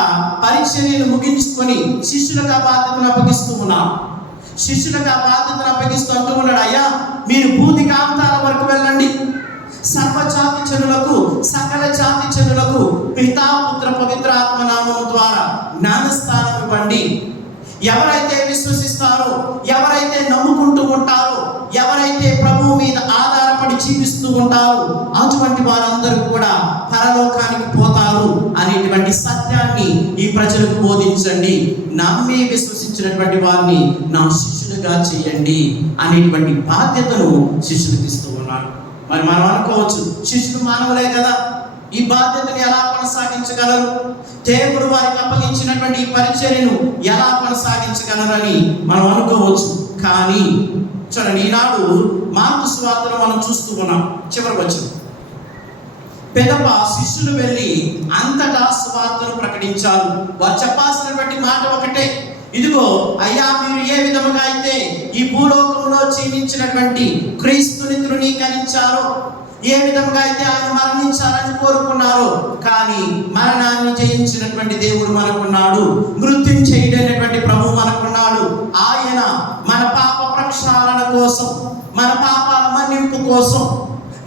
పరిచర్యను ముగించుకొని శిష్యులకు ఆ బాధ్యతను అప్పగిస్తూ ఉన్నాడు. శిష్యులకు ఆ బాధ్యతను అప్పగిస్తూ అంటూ ఉన్నాడు, అయ్యా మీరు భూదికాంతాల వరకు వెళ్ళండి, సర్వజాతి జనులకు, సకల జాతి జనులకు పితా, పుత్ర, పవిత్ర ఆత్మ నామం ద్వారా జ్ఞానస్థానం ఇవ్వండి. ఎవరైతే విశ్వసిస్తారో, ఎవరైతే నమ్ముకుంటూ ఉంటారో, ఎవరైతే ప్రభువు మీద ఆధారపడి జీవిస్తూ ఉంటారో అటువంటి వారందరూ కూడా పరలోకానికి పోతారు అనేటువంటి సత్యాన్ని ఈ ప్రజలకు బోధించండి. నమ్మి విశ్వసించినటువంటి వారిని నా శిష్యులుగా చేయండి అనేటువంటి బాధ్యతను శిష్యులకు ఇస్తూ ఉన్నాడు. మరి మనం అనుకోవచ్చు, శిష్యులు మానవులే కదా, ఈ బాధ్యతను ఎలా కొనసాగించగలరు? దేవుడు వారికి అప్పగించినటువంటి ఈ పరిచర్యను ఎలా కొనసాగించగలరని మనం అనుకోవచ్చు. కానీ చూడండి, ఈనాడు మార్కు సువార్తను మనం చూస్తూ ఉన్నాం. చివరికి వచ్చింది, పెదప శిష్యులు వెళ్ళి అంతటా సువార్తను ప్రకటించారు. వారు చెప్పాల్సినటువంటి మాట ఒకటే, ఇదిగో అయ్యా, మీరు ఏ విధముగా అయితే ఈ భూలోకంలో జీవించినటువంటి క్రీస్తుని తృణీకరించారో, ఏ విధంగా అయితే ఆయన మరణించాలని కోరుకున్నారో, కానీ మరణాన్ని జయించినటువంటి దేవుడు మనకున్నాడు, మృత్యుం చేయలేనటువంటి ప్రభు మనకున్నాడు. ఆయన మన పాప ప్రక్షాళన కోసం, మన పాపాల మన్నింపు కోసం,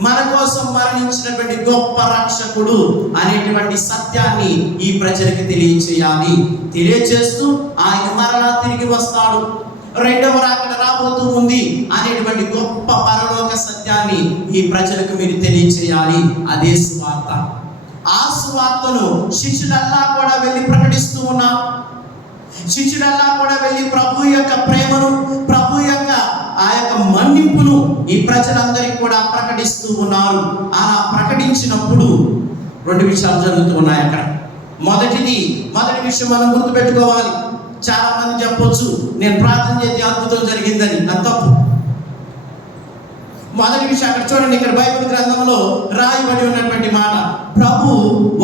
మన కోసం మరణించినటువంటి గొప్ప రక్షకుడు అనేటువంటి సత్యాన్ని ఈ ప్రజలకు తెలియచేయాలి. తెలియచేస్తూ ఆయన మరలా తిరిగి వస్తాడు, రెండవ రాకడ రాబోతూ ఉంది అనేటువంటి గొప్ప పరలోక సత్యాన్ని ఈ ప్రజలకు మీరు తెలియచేయాలి. అదే సువార్త. ఆ సువార్తను శిష్యులల్లా కూడా వెళ్ళి ప్రకటిస్తూ ఉన్నారు. శిష్యులల్లా కూడా వెళ్ళి ప్రభు యొక్క ప్రేమను, ప్రభు యొక్క ఆ యొక్క మన్నింపును ఈ ప్రజలందరికీ కూడా ప్రకటిస్తూ ఉన్నారు. అలా ప్రకటించినప్పుడు రెండు విషయాలు జరుగుతూ ఉన్నాయి అక్కడ. మొదటి విషయం మనం గుర్తుపెట్టుకోవాలి. చాలా మంది చెప్పొచ్చు, నేను ప్రార్థన చేసి అద్భుతం జరిగిందని. అది తప్పు. మొదటి విషయం అక్కడ చూడండి, ఇక్కడ బైబిల్ గ్రంథంలో రాయబడి ఉన్నటువంటి మాట, ప్రభు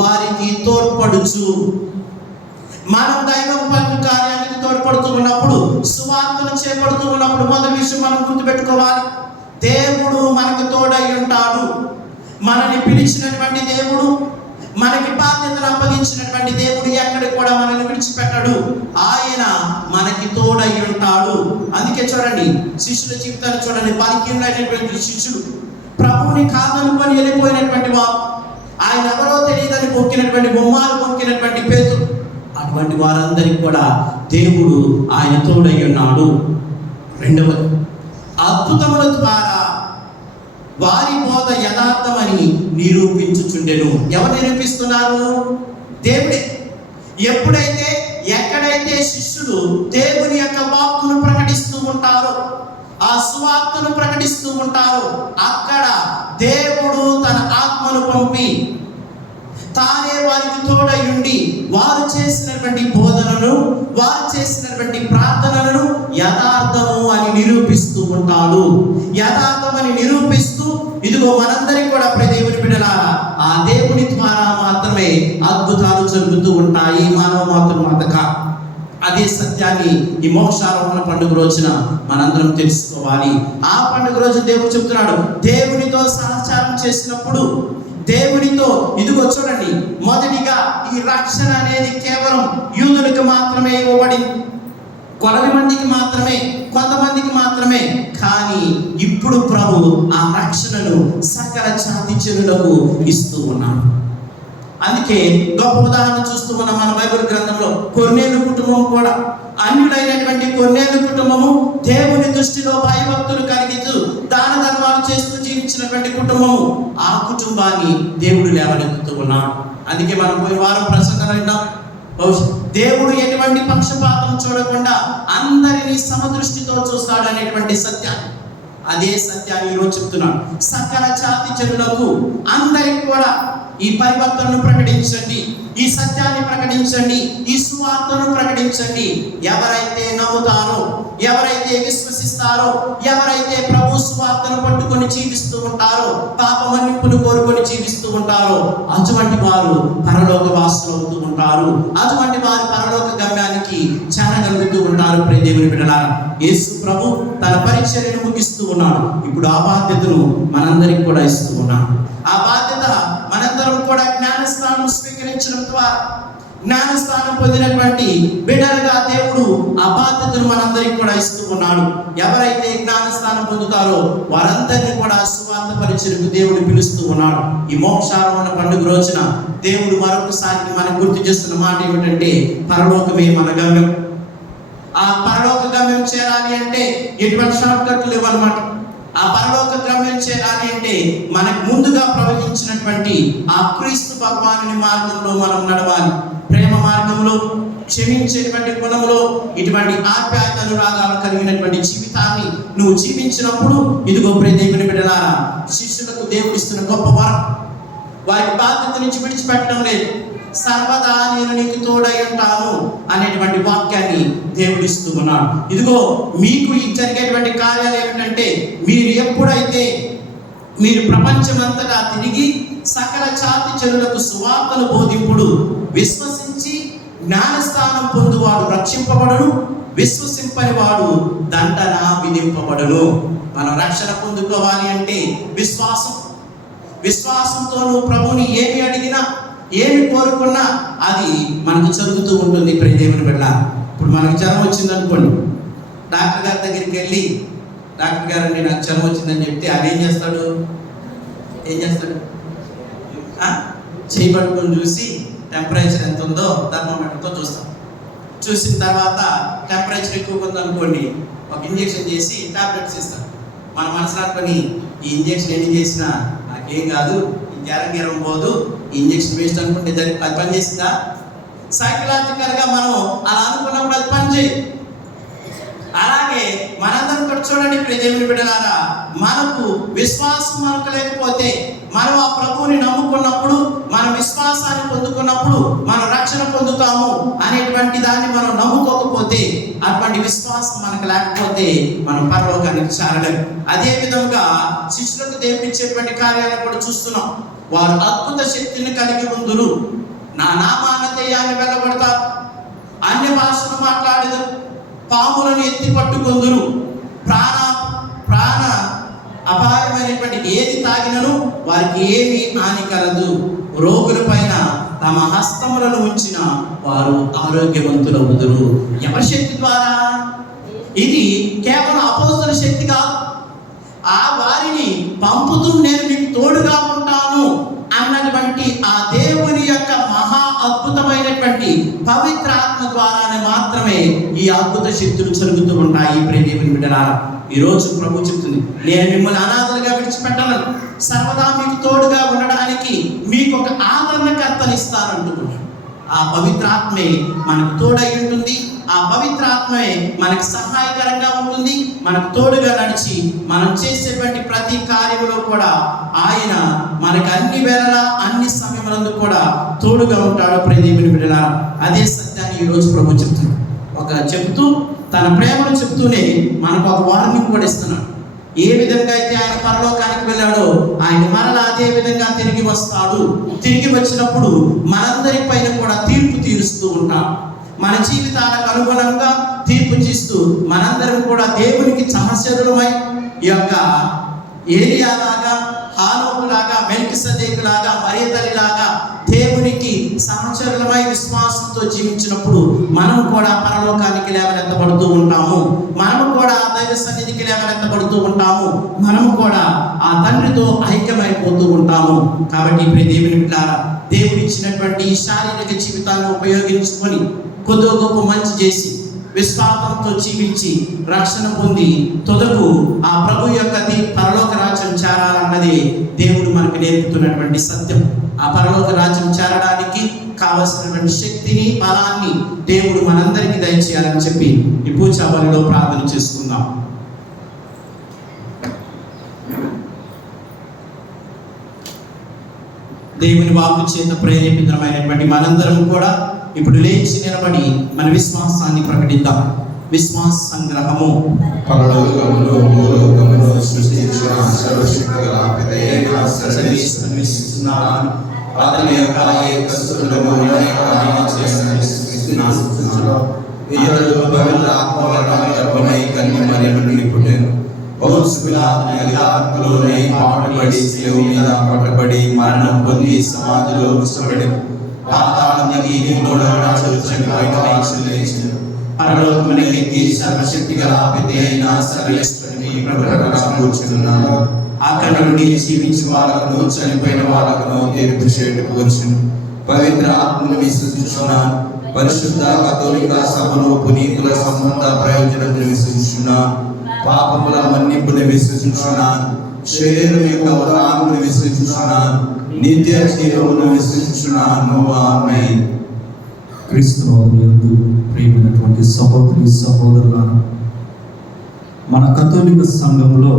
వారికి తోడ్పడుచు. మనం దైవం పనుల కార్యానికి తోడ్పడుతూ ఉన్నప్పుడు, సువార్తను చేపడుతూ ఉన్నప్పుడు మొదటి విషయం మనం గుర్తుపెట్టుకోవాలి, దేవుడు మనకు తోడై ఉంటాడు. మనల్ని పిలిచినటువంటి దేవుడు, మనకి బాధ్యతను అప్పగించినటువంటి దేవుడు ఎక్కడికి కూడా మనల్ని విడిచిపెట్టడు. ఆయన మనకి తోడై ఉంటాడు. అందుకే చూడండి, శిష్యుల జీవితాన్ని చూడండి. బలహీనులైనటువంటి శిష్యులు, ప్రభువుని కాదనుకొని వెళ్ళిపోయినటువంటి వారు, ఆయన ఎవరో తెలియదని మొక్కినటువంటి బొమ్మలు మొక్కినటువంటి పేతురు, అటువంటి వారందరికీ కూడా దేవుడు ఆయన తోడై ఉన్నాడు. రెండవది, అద్భుతముల ద్వారా వారి బోధ యథార్థమని నిరూపించుచుండెను. ఎవరు నిరూపిస్తున్నారు? దేవుడే. ఎప్పుడైతే, ఎక్కడైతే శిష్యులు దేవుని యొక్క వాక్కును ప్రకటిస్తూ ఉంటారో, ఆ సువార్తను ప్రకటిస్తూ ఉంటారో, అక్కడ దేవుడు తన ఆత్మను పంపి తానే వారికి తోడై ఉండి వారు చేసినటువంటి బోధనను, వారు చేసినటువంటి ప్రార్థనలను యథార్థము అని నిరూపిస్తూ ఉంటాడు. యథార్థమని నిరూపిస్తూ, ఇదిగో మనందరికీ కూడా దేవుని బిడ్డలారా, ఆ దేవుని ద్వారా మాత్రమే అద్భుతాలు జరుగుతూ ఉంటాయి, మానవ మాతృ మాతక. అదే సత్యాన్ని ఈ మోక్షారోహణ పండుగ రోజున మనందరం తెలుసుకోవాలి. ఆ పండుగ రోజు దేవుడు చెప్తున్నాడు, దేవునితో సహచారం చేసినప్పుడు, దేవునితో, ఇదిగో చూడండి, మొదటిగా ఈ రక్షణ అనేది కేవలం యూదులకు మాత్రమే ఇవ్వబడింది, కొలది మందికి మాత్రమే, కొంతమందికి మాత్రమే. కానీ ఇప్పుడు ప్రభు ఆ రక్షణను సకల జాతి జనులకు ఇస్తూ ఉన్నాడు. అందుకే గొప్ప ఉదాహరణ చూస్తూ ఉన్న మన బైబిల్ గ్రంథంలో కొర్నేలు కుటుంబం కూడా, అన్యుడైనటువంటి కొర్నేలు కుటుంబము దేవుని దృష్టిలో భయభక్తులు కలిగిస్తూ దాన ధర్మాలు చేస్తూ జీవించినటువంటి కుటుంబము. ఆ కుటుంబాన్ని దేవుడు లేవనెత్తుతూ ఉన్నాడు. అందుకే మనం పోయిన వారం ప్రసంగంలో విన్నాం, దేవుడు ఎటువంటి పక్షపాతం చూడకుండా అందరినీ సమదృష్టితో చూస్తాడు అనేటువంటి సత్యాన్ని. అదే సత్యాన్ని ఈరోజు చెప్తున్నాడు. సకల జాతి జనులకు అందరికి కూడా ఈ పరివర్తనను ప్రకటించండి, ఈ సత్యాన్ని ప్రకటించండి, ఈ సువార్తను ప్రకటించండి. ఎవరైతే నమ్ముతారో, ఎవరైతే విశ్వసిస్తారో, ఎవరైతే ప్రభు సువార్తను పట్టుకొని జీవిస్తూ ఉంటారో, పాప మన్నింపును కోరుకొని జీవిస్తూ ఉంటారో, అటువంటి వారు పరలోక వాసులు అవుతూ ఉంటారు. అటువంటి వారు పరలోక గమ్యానికి చేరగలుగుతూ ఉంటారు. ప్రియ దేవుని బిడ్డలారా, యేసు ప్రభు తన పరిచర్యను ముగిస్తూ ఉన్నాడు. ఇప్పుడు ఆ బాధ్యతను మనందరికి కూడా ఇస్తూ ఉన్నాడు. ఆ బాధ్యత మనందరం కూడా జ్ఞానస్నానం స్వీకరించడం ద్వారా, జ్ఞానస్నానం పొందినటువంటి బిడ్డలుగా దేవుడు ఆ బాధ్యతను మనందరికి కూడా ఇస్తూ ఉన్నాడు. ఎవరైతే జ్ఞానస్నానం పొందుతారో వారందరినీ కూడా సువార్త పరిచర్యకు దేవుడు పిలుస్తూ ఉన్నాడు. ఈ మోక్షారోహణ పండుగ రోజున దేవుడు మరొకసారి మనకు గుర్తు చేస్తున్న మాట ఏమిటంటే, పరలోకమే మన గమ్యం. ఆ పరలోక గమ్యం చేరాలి అంటే ఎటువంటి షార్ట్ కట్లు లేవన్నమాట. ఆ పరలోక గమ్యం చేరాలి అంటే మనకు ముందుగా ప్రవహించినటువంటి ఆ క్రీస్తు భగవానుని మార్గంలో మనం నడవాలి. ప్రేమ మార్గంలో, క్షమించేటువంటి గుణంలో, ఇటువంటి ఆప్యాయత అనురాగాలు కలిగినటువంటి జీవితాన్ని నువ్వు జీవించినప్పుడు, ఇదిగో ప్రియ దేవుని బిడ్డలారా, శిష్యులకు దేవుడు ఇస్తున్న గొప్ప వరం, వారికి బాధ్యత నుంచి విడిచిపెట్టడం లేదు. సర్వదా నేను నీకు తోడై ఉంటాను అనేటువంటి వాక్యాన్ని దేవుడు ఇస్తూ ఉన్నాడు. ఇదిగో మీకు జరిగేటువంటి కార్యాలు ఏమిటంటే, మీరు ఎప్పుడైతే మీరు ప్రపంచమంతటా తిరిగి సకల జాతి జనులకు సువార్తను బోధింపుడు, విశ్వసించి జ్ఞానస్థానం పొందువాడు రక్షింపబడును, విశ్వసింపని వాడు దండన విధింపబడును. మనం రక్షణ పొందుకోవాలి అంటే విశ్వాసంతో నువ్వు ప్రభుని ఏమి అడిగినా, ఏమి కోరుకున్నా అది మనకు జరుగుతూ ఉంటుంది. ప్రియ దేవుని బిడ్డ, ఇప్పుడు మనకు జ్వరం వచ్చింది అనుకోండి, డాక్టర్ గారి దగ్గరికి వెళ్ళి, డాక్టర్ గారండి నాకు జ్వరం వచ్చిందని చెప్తే ఆయన ఏం చేస్తాడు? చేయి పట్టుకొని చూసి టెంపరేచర్ ఎంత ఉందో థర్మోమీటర్తో చూస్తాం. చూసిన తర్వాత టెంపరేచర్ ఎక్కువ ఉందనుకోండి, ఒక ఇంజెక్షన్ చేసి టాబ్లెట్స్ ఇస్తాం. మన మనసులో అనుకొని, ఈ ఇంజెక్షన్ ఎన్ని చేసినా నాకేం కాదు, ఈ జ్వరం పోదు, ఈ ఇంజెక్షన్ వేస్ట్ అనుకుంటే అది పని చేసిందా? సైకలాజికల్గా మనం అలా అనుకున్నప్పుడు అది పని చేయి. అలాగే మనందరం కూడా చూడండి ప్రియ దేవుని బిడ్డలారా, మనకు విశ్వాసం మనకు లేకపోతే, మనం ఆ ప్రభువుని నమ్ముకున్నప్పుడు, మన విశ్వాసాన్ని పొందుకున్నప్పుడు మనం రక్షణ పొందుతాము అనేటువంటి దాన్ని మనం నమ్ముకోకపోతే, అటువంటి విశ్వాసం మనకు లేకపోతే మనం పరలోకానికి చేరలేము. అదే విధంగా శిష్యులకు దేవుడిచ్చేటువంటి కార్యాలను కూడా చూస్తున్నాం. వారు అద్భుత శక్తిని కలిగి ఉందురు, నా నామాన దెయ్యాన్ని వెళ్ళగొడతారు, అన్య భాషలు మాట్లాడేది, పాములను ఎత్తి పట్టుకొందురు, ప్రాణ అపాయమైనటువంటి ఏది తాగినను వారికి ఏమీ హాని కలదు, రోగుల పైన తమ హస్తములను ఉంచిన వారు ఆరోగ్యవంతులవుదురు. ఎవరి శక్తి ద్వారా? ఇది కేవలం అపోస్తలుల శక్తి కాదు. ఆ వారిని పంపుతూ నేను మీకు తోడుగా ఉంటాను అన్నటువంటి ఆ దేవుని యొక్క మహా అద్భుతమైనటువంటి పవిత్రాత్మ ద్వారానే మాత్రమే ఈ అద్భుత శక్తులు జరుగుతూ ఉంటాయి. ప్రియ దేవుని బిడ్డలారా, ఈరోజు ప్రభు చెప్తుంది, నేను మిమ్మల్ని అనాథలుగా విడిచిపెట్టను, సర్వదా మీకు తోడుగా ఉండడానికి మీకు ఒక ఆదరణకర్తను ఇస్తానంటున్నాడు. ఆ పవిత్రాత్మే మనకు తోడై ఉంటుంది. ఆ పవిత్రాత్మే మనకు సహాయకరంగా ఉంటుంది. మనకు తోడుగా నడిచి మనం చేసేటువంటి ప్రతి కార్యంలో కూడా ఆయన మనకు అన్ని వేళలా, అన్ని సమయములందు కూడా తోడుగా ఉంటాడు. ప్రియ దేవుని బిడ్డలారా, అదే సత్యాన్ని ఈరోజు ప్రభు చెప్తున్నాడు. చెప్తూ తన ప్రేమను చెప్తూనే మనకు ఒక వార్నింగ్ కూడా ఇస్తున్నాడు. ఏ విధంగా అయితే ఆయన పరలోకానికి వెళ్ళాడో ఆయన మరలా అదే విధంగా తిరిగి వస్తాడు. తిరిగి వచ్చినప్పుడు మనందరి పైన కూడా తీర్పు తీరుస్తూ ఉంటాం. మన జీవితాలకు అనుగుణంగా తీర్పు చేస్తూ మనందరం కూడా దేవునికి సహచరులమై ఈ యొక్క ఏలియాలాగా, హానోకులాగా, మెల్కిసెదెకులాగా, మరియతల్లిలాగా దేవునికి సహచరులమై విశ్వాసంతో జీవించినప్పుడు మనం కూడా పరలోకానికి లేవనెత్తబడుతూ ఉంటాము. మనము కూడా ఆ దైవ సన్నిధికి లేవనెత్తబడుతూ ఉంటాము. మనము కూడా ఆ తండ్రితో ఐక్యమైపోతూ ఉంటాము. కాబట్టి ఇప్పుడు దేవుని బిడ్డలారా, దేవుడు ఇచ్చినటువంటి ఈ శారీరక జీవితాన్ని ఉపయోగించుకొని కొద్దో గొప్ప మంచి చేసి విశ్వాసంతో జీవించి రక్షణ పొంది తుదకు ఆ ప్రభు యొక్క పరలోక రాజ్యం చేరాలన్నది దేవుడు మనకు నేర్పుతున్నటువంటి సత్యం. ఆ పరలోక రాజ్యం చేరడానికి కావలసినటువంటి శక్తిని, బలాన్ని దేవుడు మనందరికీ దయచేయాలని చెప్పి ఈ పూజా బలిలో ప్రార్థన చేసుకుందాం. దేవుని వాక్కు చేత ప్రేరేపితమైనటువంటి మనందరం కూడా ఇప్పుడు లేచి నిలబడి మన విశ్వాసాన్ని ప్రకటిద్దాం. విశ్వాస సంగ్రహము. పరలోకములో భూలోకములో సృష్టించిన సర్వశక్తిగల పితయైన సర్వేశ్వరుని విశ్వసిస్తున్నాను. అతని యొక్క ఏకసుతుడము అనేకమైన చేసిన విశ్వసిస్తున్నాను. ఇతడు పవిత్ర ఆత్మ వలన గర్భమై కన్య మరియ నుండి పుట్టెను. పౌంసు పిలాతు అధికారంలోనే పాటుపడి శిలువ మీద పట్టబడి మరణం పొంది సమాధిలో ఉంచబడెను. పాతాళమునకి మూడవ రోజు చనిపోయిన మనుషులు లేచెను. పరలోకమునకెక్కి సర్వశక్తిగల పితయైన సర్వేశ్వరుని ప్రభువుగా కూర్చున్నాడు. అక్కడి నుండి జీవించిన వాళ్ళకును చనిపోయిన వాళ్ళకును తీర్పు చేయుటకు వచ్చును. పవిత్ర ఆత్మను విశ్వసించున్నాను. పరిశుద్ధ కథోలిక సభను పునీతుల సంబంధ ప్రయోజనమును విశ్వసించున్నాను. పాపముల మన్నింపును విశ్వసించున్నాను. శరీరం యొక్క ఉదాహరణను విశ్వసించున్నాను. నిత్య జీవమును విశ్వసించున్నాను. ఆమేన్. క్రీస్తునందు ప్రియమైనటువంటి సహోదరి సహోదరులారా, మన కథోలిక సంఘంలో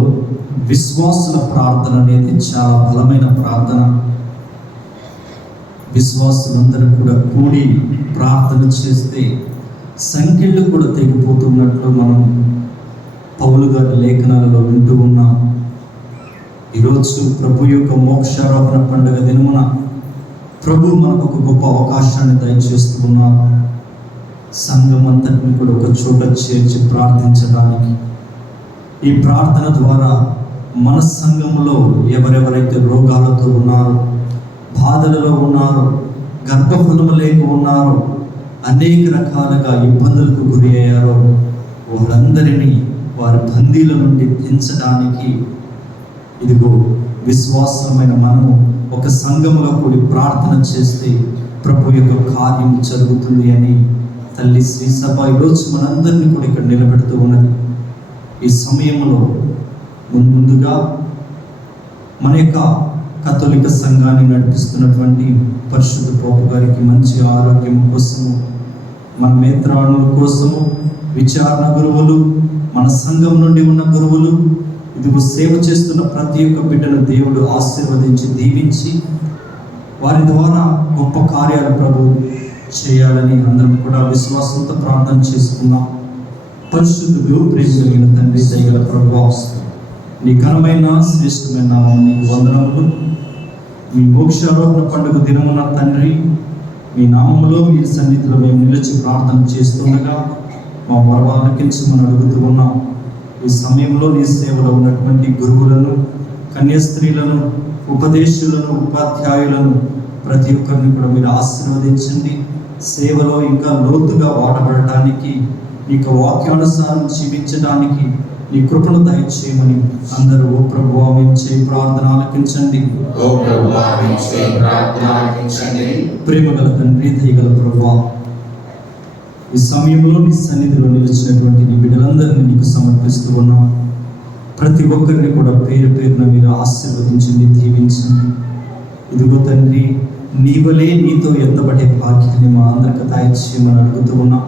విశ్వాసుల ప్రార్థన అనేది చాలా బలమైన ప్రార్థన. విశ్వాసులందరూ కూడా కూడి ప్రార్థన చేస్తే సంఖ్యలు కూడా తెగిపోతున్నట్లు మనం పౌలు గారి లేఖనాలలో వింటూ ఉన్నాం. ఈరోజు ప్రభు యొక్క మోక్షారోహణ పండుగ దినమున ప్రభు మనకు ఒక గొప్ప అవకాశాన్ని దయచేస్తూ ఉన్నారు. సంఘం అంతటిని కూడా ఒక చోట చేర్చి ప్రార్థించడానికి. ఈ ప్రార్థన ద్వారా మన సంఘంలో ఎవరెవరైతే రోగాలతో ఉన్నారో, బాధలలో ఉన్నారో, గర్భఫలము లేక ఉన్నారో, అనేక రకాలుగా ఇబ్బందులకు గురి అయ్యారో వాళ్ళందరినీ వారి బందీల నుండి దించడానికి ఇదిగో విశ్వాసమైన మనము ఒక సంఘములో కూడి ప్రార్థన చేస్తే ప్రభు యొక్క కార్యం జరుగుతుంది అని తల్లి శ్రీ సభ ఈరోజు మనందరినీ కూడా ఇక్కడ నిలబెడుతూ ఉన్నది. ఈ సమయంలో ముందుగా మన యొక్క కథోలిక సంఘాన్ని నడిపిస్తున్నటువంటి పరిశుద్ధ పోపు గారికి మంచి ఆరోగ్యం కోసము, మన మేత్రాణుల కోసము, విచారణ గురువులు, మన సంఘం నుండి ఉన్న గురువులు, ఇదిగో సేవ చేస్తున్న ప్రతి ఒక్క బిడ్డను దేవుడు ఆశీర్వదించి దీవించి వారి ద్వారా గొప్ప కార్యాలు ప్రభు చేయాలని అందరం కూడా విశ్వాసంతో ప్రార్థన చేసుకున్నాం. పరిశుద్ధుడు, ప్రేమ కలిగిన తండ్రి, దయగల ప్రభువా, నీ ఘనమైన శ్రేష్టమైన నామమున నీకు వందనములు. మీ మోక్షారోహణ పండుగ దినమున తండ్రి, మీ నామములో మీ సన్నిధిలో మేము నిలిచి ప్రార్థన చేస్తుండగా మా మొరవాలకించమని అడుగుతూ ఉన్నాం. ఈ సమయంలో నీ సేవలో ఉన్నటువంటి గురువులను, కన్యాస్త్రీలను, ఉపదేశులను, ఉపాధ్యాయులను ప్రతి ఒక్కరిని కూడా మీరు ఆశీర్వదించండి. సేవలో ఇంకా లోతుగా వాడబడటానికి, నీకు వాక్యానుసారం జీవించడానికి నీ కృపను దయచేయమని అందరూ ఓ ప్రభువా మేము చేయి ప్రార్థన ఆలకించండి. ఓ ప్రభువా మేము చేయి ప్రార్థన ఆలకించండి. ప్రేమగల తండ్రి, దయగల ప్రభువా, ఈ సమయంలో నీ సన్నిధిలో నిలిచినటువంటి నీ బిడ్డలందరినీ నీకు సమర్పిస్తూ ఉన్నాం. ప్రతి ఒక్కరిని కూడా పేరు పేరున మీరు ఆశీర్వదించండి, దీవించండి. ఇదిగో తండ్రి, నీవలే నీతో ఎత్తబడే భాగ్యాన్ని మా అందరికి దయచేయమని అడుగుతూ ఉన్నాం.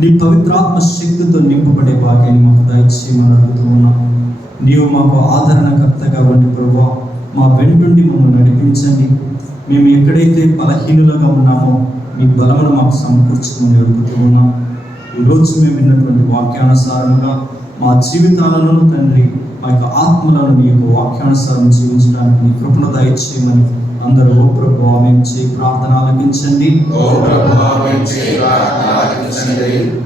నీ పవిత్రాత్మ శక్తితో నింపబడే భాగ్యాన్ని మాకు దయచేయమని అడుగుతూ ఉన్నాం. నీవు మాకు ఆదరణకర్తగా ఉండి ప్రభువా మా వెంటుండి మమ్మల్ని నడిపించండి. మేము ఎక్కడైతే బలహీనులుగా ఉన్నామో మీ బలమును మాకు సమకూర్చమని అడుగుతూ ఉన్నాం. ఈరోజు మేము విన్నటువంటి వాక్యానుసారంగా మా జీవితాలను తండ్రి మా యొక్క ఆత్మలను నీ యొక్క వాక్యానుసారం జీవించడానికి నీ కృపను దయచేయమని అందరూ ఓ ప్రభువా మేము చేయి ప్రార్థన ఆలకించండి.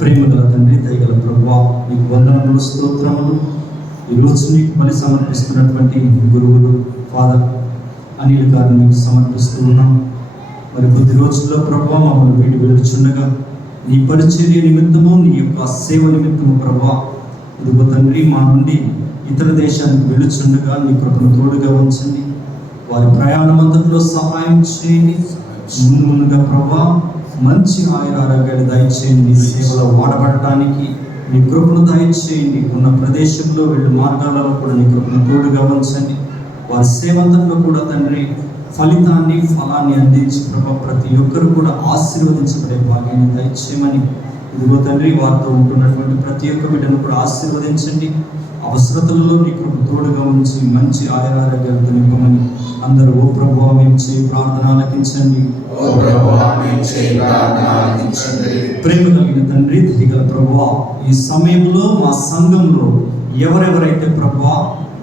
ప్రేమగల తండ్రి, దయగల ప్రభువా, నీకు వందనములు, స్తోత్రములు. ఈరోజు నీకు బలి సమర్పిస్తున్నటువంటి గురువులు ఫాదర్ అనిల్ గారిని నీకు సమర్పిస్తూ ఉన్నాం. మరి కొద్ది రోజుల్లో ప్రభువా మమ్మల్ని వీడి వెలుచుండగా నీ పరిచర్య నిమిత్తము, నీ యొక్క సేవ నిమిత్తము ప్రభువా, ఇదిగో తండ్రి మా నుండి ఇతర దేశానికి వెలుచుండగా నీ కృపను తోడుగా ఉంచండి. వారి ప్రయాణం అంతట్లో సహాయం చేయండి. ముందుగా ప్రభువా మంచి ఆరోగ్యాలు దయచేయండి. నీ సేవలో వాడబడటానికి నీ కృపను దయచేయండి. ఉన్న ప్రదేశంలో వెళ్ళే మార్గాలలో కూడా నీ కృపను తోడుగా ఉంచండి. వారి సేవంతంలో కూడా తండ్రి ఫలాన్ని అందించి ప్రభా ప్రతి ఒక్కరు కూడా ఆశీర్వదించబడే భాగ్యాన్ని దయచేయమని ఇదిగో తండ్రి వారితో ఉంటున్నటువంటి ప్రతి ఒక్క బిడ్డను కూడా ఆశీర్వదించండి. అవసరతలలో నీ కృప తోడుగా ఉంచి మంచి ఆరోగ్యాలతో నింపమని అందరూ ఓ ప్రభువా మేము చేయి ప్రార్థన ఆలకించండి. ప్రేమ కలిగిన తండ్రి, దిగల ప్రభువా, ఈ సమయంలో మా సంఘంలో ఎవరెవరైతే ప్రభువా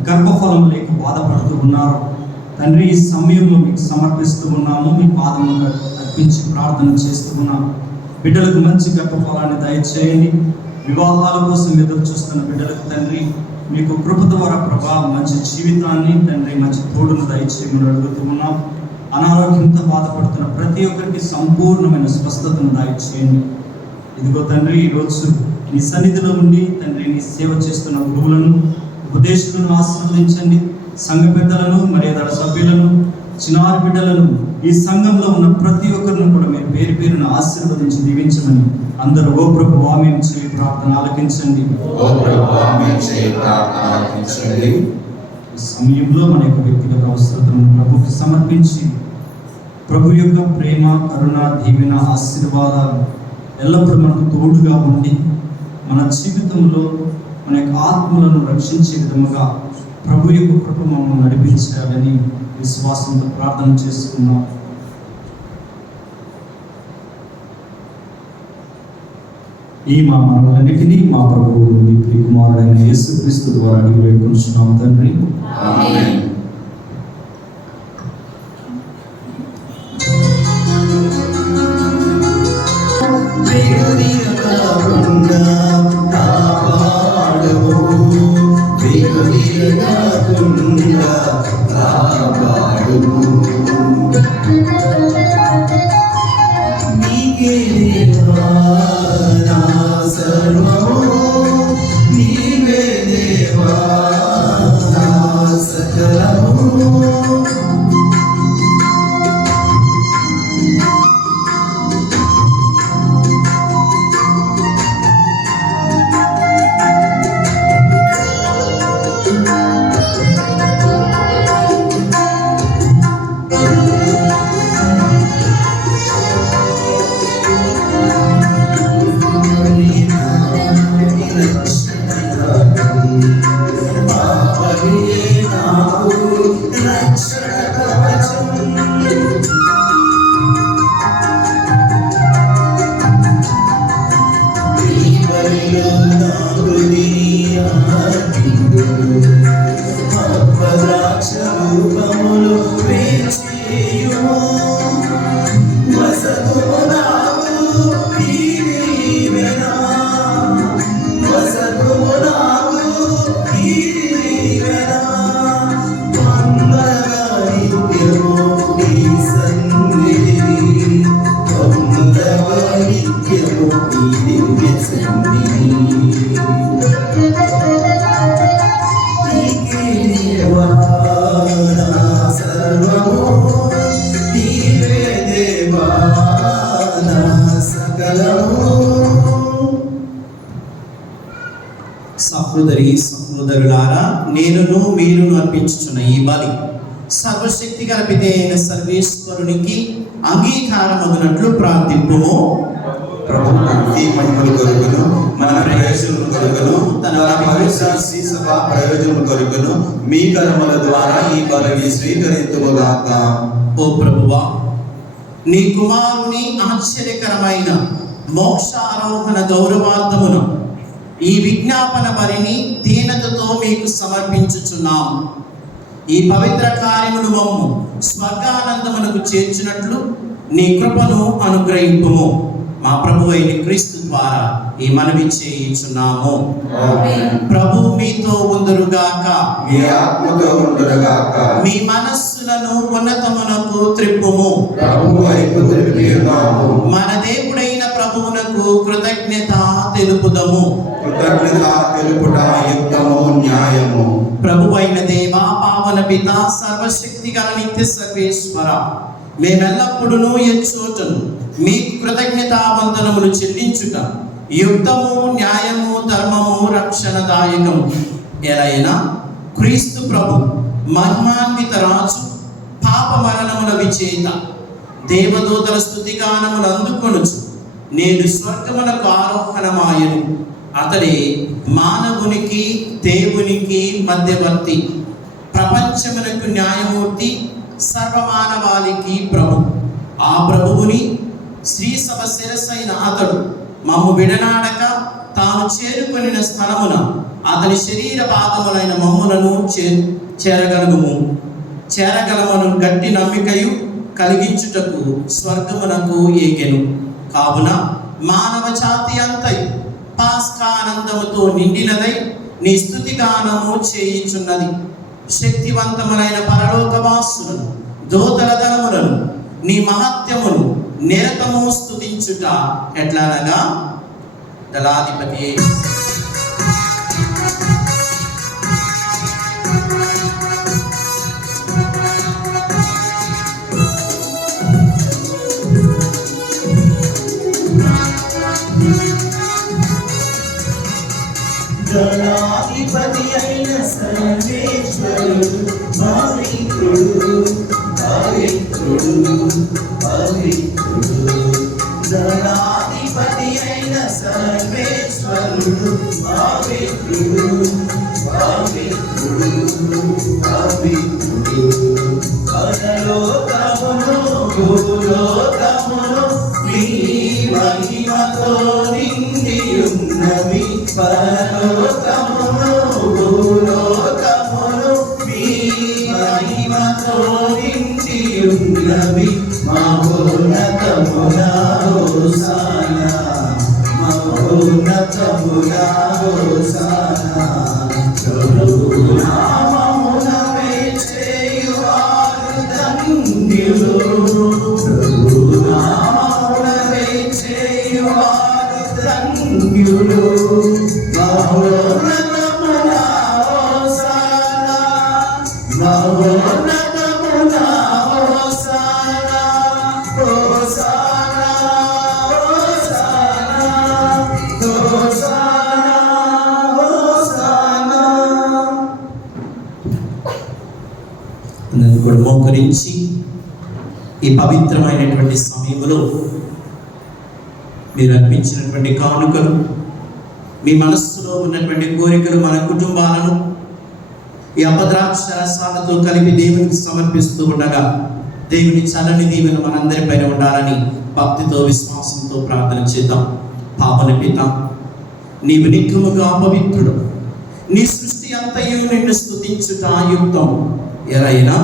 గర్భఫలం లేక బాధపడుతూ ఉన్నారో తండ్రి, ఈ సమయంలో మీకు సమర్పిస్తూ ఉన్నాము. మీ పాదములు అర్పించి ప్రార్థన చేస్తూ ఉన్నాము. బిడ్డలకు మంచి గర్భఫలాన్ని దయచేయండి. వివాహాల కోసం ఎదురు చూస్తున్న బిడ్డలకు తండ్రి మీకు కృప ద్వారా ప్రభా మంచి జీవితాన్ని తండ్రి మంచి తోడును దయచేయమని అడుగుతూ ఉన్నాం. అనారోగ్యంతో బాధపడుతున్న ప్రతి ఒక్కరికి సంపూర్ణమైన స్వస్థతను దయచేయండి. ఇదిగో తండ్రి, ఈరోజు నీ సన్నిధిలో ఉండి తండ్రి నీ సేవ చేస్తున్న గురువులను, ఉపదేశులను ఆశీర్వదించండి. సంఘ పెద్దలను, మర్యాద సభ్యులను, చిన్నారి బిడ్డలను, ఈ సంఘంలో ఉన్న ప్రతి ఒక్కరిని కూడా మీరు పేరు పేరును ఆశీర్వదించి దీవించమని అందరూ ఓ ప్రభువా మేము చేయి ప్రార్థన ఆలకించండి. ఈ సమయంలో మన యొక్క వ్యక్తిగత అవసరతలను ప్రభుకి సమర్పించి ప్రభు యొక్క ప్రేమ, కరుణ, దీవెన, ఆశీర్వాదాలు ఎల్లప్పుడూ మనకు తోడుగా ఉండి మన జీవితంలో మన యొక్క ఆత్మలను రక్షించే విధముగా ప్రభు యొక్క కృప మమ్మల్ని నడిపించాలని విశ్వాసంతో ప్రార్థన చేసుకున్నాం. ఈ మా మనలన్నిటినీ మా ప్రభువు మీ ప్రియకుమారుడైన యేసుక్రీస్తు ద్వారా అడిగి వేడుకుంటున్నాం తండ్రి. ఆమేన్. సహోదరులారా, నేనును మీరును అర్పించుచున్న ఈ బలి సర్వశక్తి గల పితైన సర్వేశ్వరునికి అంగీకారమగునట్లు ప్రార్థింపుము. ప్రభుత్వానికి మహిమలు కొరకును, మన ప్రయోజనము కొరకును, తన పవిత్ర శ్రీ సభ ప్రయోజనము కొరకును మీ కర్మల ద్వారా ఈ బలిని స్వీకరింతుముగాక. ఓ ప్రభువా, నీ కుమారుని ఆశ్చర్యకరమైన మోక్షారోహణ గౌరవార్థమును ఈ విజ్ఞాపన బలిని దీనతతో మీకు సమర్పించుచున్నాము. ఈ పవిత్ర కార్యమును మమ్ము స్వర్గానందమునకు చేర్చినట్లు నీ కృపను అనుగ్రహింపుము. మా ప్రభు అయిన క్రీస్తు ద్వారా ఈ మనవి చేయుచున్నాము. ప్రభు మీతో ఉందురుగాక. మీ ఆత్మతో ఉండుగాక. మీ మనస్సులను ఉన్నతమునకు త్రిప్పుము. ప్రభువు వైపు త్రిప్పి ఉన్నాము. మన దేవుడైన ప్రభువునకు కృతజ్ఞత తెలుపుదము. కృతజ్ఞత తెలుపుట యుక్తము, న్యాయము. ప్రభువైన దేవా, పావన పిత, సర్వశక్తి గల నిత్య సర్వేశ్వర, మేమెల్లప్పుడూ ఎచ్చోటను మీకు కృతజ్ఞతావందనములు చెల్లించుట యుక్తము, న్యాయము, ధర్మము, రక్షణదాయకము. ఎలైనా క్రీస్తు ప్రభు మహిమాన్విత రాజు, పాప మరణముల విజేత, దేవదూతల స్తుతిగానములు అందుకొనుచు నేడు స్వర్గమునకు ఆరోహణమాయను. అతడే మానవునికి దేవునికి మధ్యవర్తి, ప్రపంచమునకు న్యాయమూర్తి, సర్వమానవాళికి ప్రభు. ఆ ప్రభువుని శ్రీసభ శిరసైన అతడు మమ్ము విడనాడక తాను చేరుకొనిన స్థలమున అతని శరీర భాగములైన మమ్ములను చేరగలమను గట్టి నమ్మికయు కలిగించుటకు స్వర్గమునకు ఏగెను. కావున మానవ జాతి అంతయు పాస్కానందముతో నిండినదై నీ స్తుతిగానము చేయుచున్నది. శక్తివంతములైన పరలోకవాసులను, దూతల దళములను నీ మహత్యమును నిరతము స్తుతించుట ఎట్లనగా, దళాధిపతి దళాధిపతి అయిన సర్వేశ్వరుడు, పవిత్రుడు, పవిత్రుడు, పవిత్రుడు. దళాధిపతి అయిన సర్వేశ్వరుడు, పవిత్రుడు, పవిత్రుడు, పవిత్రుడు. పరలోకమును భూలోకమును మీ మహిమతో నిండియున్నవి. పరలోకమును భూలోకమును మీ మహిమతో నిండియున్నవి. మహోన్నతమున హోసానా, మహోన్నతమున హోసానా. నామమున వేచేయువారు ధన్యులు, నామమున వేచేయువారు ధన్యులు. మహోన్నతమున హోసానా, మహోన్నతమున హోసానా, హోసానా, హోసానా, హోసానా, హోసానా. నన్ను కూడా మోకరించి ఈ పవిత్రమైనటువంటి సమయంలో మీరు అర్పించినటువంటి కానుకలు, మీ మనస్సులో ఉన్నటువంటి కోరికలు, మన కుటుంబాలను ఈ అపద్రాక్ష రసాలతో కలిపి దేవునికి సమర్పిస్తూ ఉండగా దేవుని చల్లని దీవెన మనందరిపైన ఉండాలని భక్తితో, విశ్వాసంతో ప్రార్థన చేద్దాం. పావన పిత, నీవు నిత్యముగా పవిత్రుడు, నీ సృష్టి అంతయు నిన్ను స్తుతించుట యుక్తం. ఎలైనా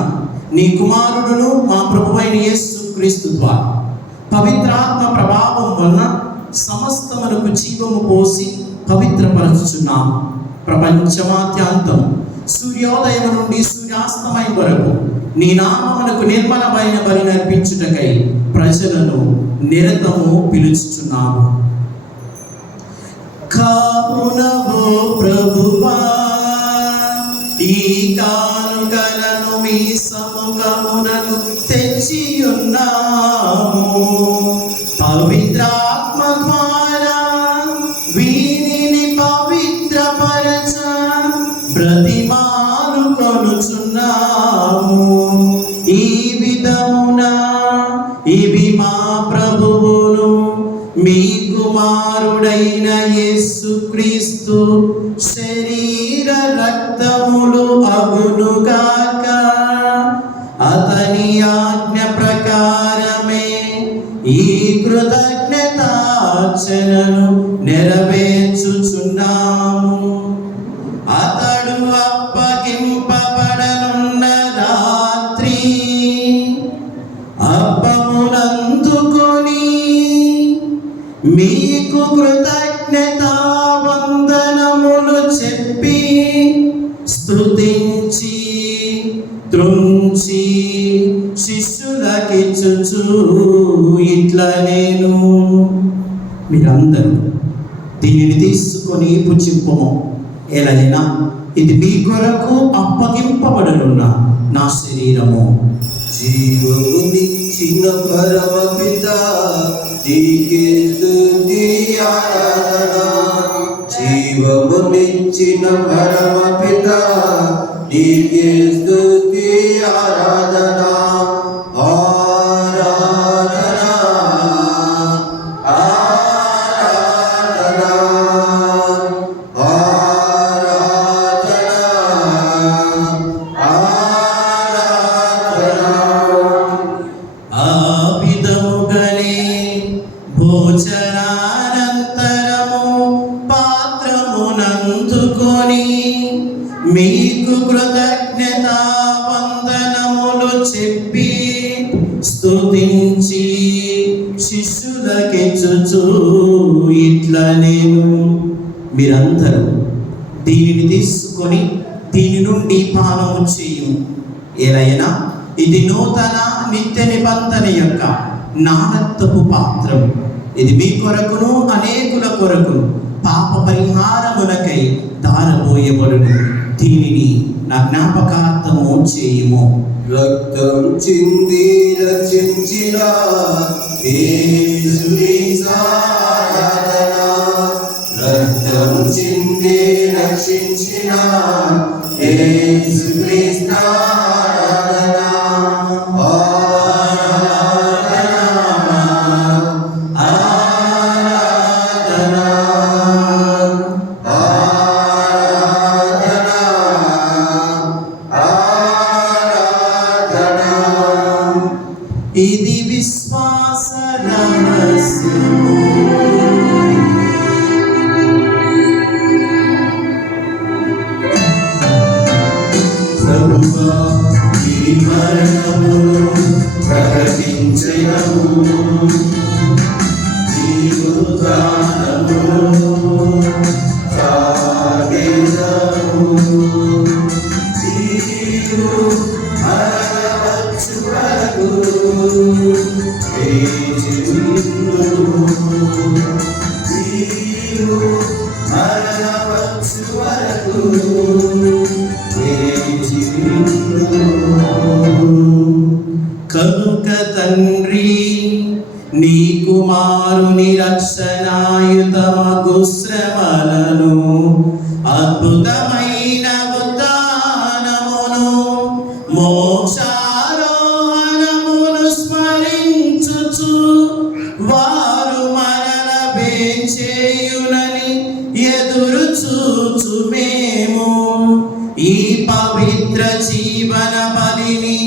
నీ కుమారుడును మా ప్రభువైన యేసు క్రీస్తు ద్వారా పవిత్రాత్మ ప్రభావం వలన సమస్తమునకు జీవము పోసి పవిత్రపరచుచున్నాము. ప్రపంచమాద్యాంతం సూర్యోదయం నుండి సూర్యాస్తమయం వరకు నీ నామమునకు నిర్మలమైన బలి నర్పించుటకై ప్రజలను నిరతము పిలుచుచున్నాము. కావునవో ప్రభువా, ఈ కానుకలను మీ సముఖమునకు తెచ్చియున్నాము. పవిత్రాత్మ ద్వారా వీరిని పవిత్రపరచ ప్రతిమాను కొనుచున్నాము. ఈ విధమున ఇవి మా ప్రభువును మీ కుమారుడైన యేసుక్రీస్తు శరీర రక్తములు అగునుగాక. అతని ఆజ్ఞ ప్రకారమే ఈ కృతజ్ఞత యాచనను నెరవేర్చుచున్నాము. అతడు అప్పగింపబడనున్న రాత్రి అప్పమునందుకొని మీకు కృతజ్ఞతా వందనములు చెప్పి స్తుతించి త్రుంచి శిష్యులకిచ్చుచు ఇట్లా నేను మీరందరూ దీనిని తీసుకొని పుచ్చింపము, ఎలాగైనా ఇది మీ కొరకు అప్పగింపబడనున్న నా శరీరము. జీవమునిచ్చిన పరమ పిత నీకే స్తుతి ఆరాధన. జీవమునిచ్చిన పరమ పిత నీకే స్తుతి ఆరాధన. ఆరాధన ఆరాధన ఆరాధన ఆరాధన. ఆ విధముగనే భోజనానంతరము పాత్రమునందుకొని మీకు కృతజ్ఞతా వందనములు చెప్పి స్తుతించి శిష్యులకిచ్చుచు ఇట్లా నేను మీరందరూ దీనిని తీసుకొని దీని నుండి పానము చేయు, ఏలైనా ఇది నూతన నిత్య నిబంధన యొక్క నా రక్తపు పాత్రం. ఇది మీ కొరకును అనేకుల కొరకును పాప పరిహారమునకై దారబోయబడును. దీనిని నా జ్ఞాపకార్థము చేయుము. రక్తం చింది రక్షించిన యేసుని ఆరాధన. రక్తం చింది రక్షించిన యేసుని ఆరాధన. ఆరాధన ఆరాధన ఆరాధన ఆరాధన. ఇది విశ్వాస రహస్యము. ప్రభువా నీ మరణమును ప్రకటించెదము, నీ ఉత్థానమును సాగెదము. నీవు మరణవచ్చు వరకు వేచి ఉండుము. నీవు మరణవచ్చు వరకు వేచి ఉండుము. కనుక తండ్రి నీ కుమారుని రక్షణాయుతమగు శ్రమలను అద్భుతమైన ఉత్థానమును మోక్షారోహణమును స్మరించుచు వారు మరల వేంచేయునని ఎదురు చూచు మేము ఈ పవిత్ర జీవన బలిని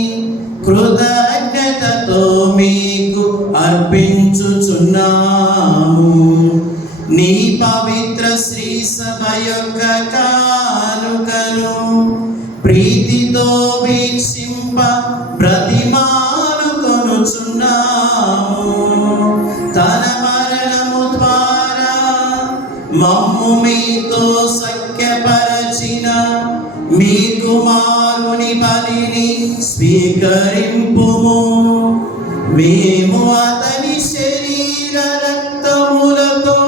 కృతజ్ఞతతో మీకు అర్పించుచున్నాము. నీ పవిత్ర శ్రీ సభ యొక్క కానుకను ప్రీతితో వీక్షింప బ్రతిమాలుకొనుచున్నాము. తన మరణము ద్వారా మమ్ము మీతో సఖ్యపరచిన మీ కుమారుని బలిని స్వీకరింపుము. మేము అతని శరీర రక్తములతో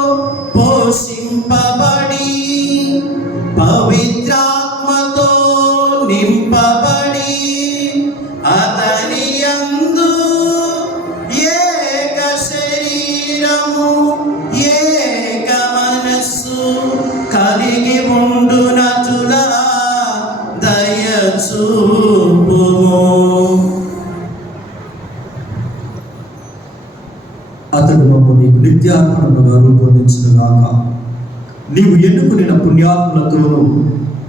పోషింపబడి పవిత్రాత్మతో నింపబడి అతని యందు ఏక శరీరము ఏక మనస్సు కలిగి ఉండునటులా దయచూపుము. అతడు మమ్ము నీకు నిత్యార్పణగా రూపొందించిన గాక. నీవు ఎన్నుకున్న పుణ్యాత్మలతోనూ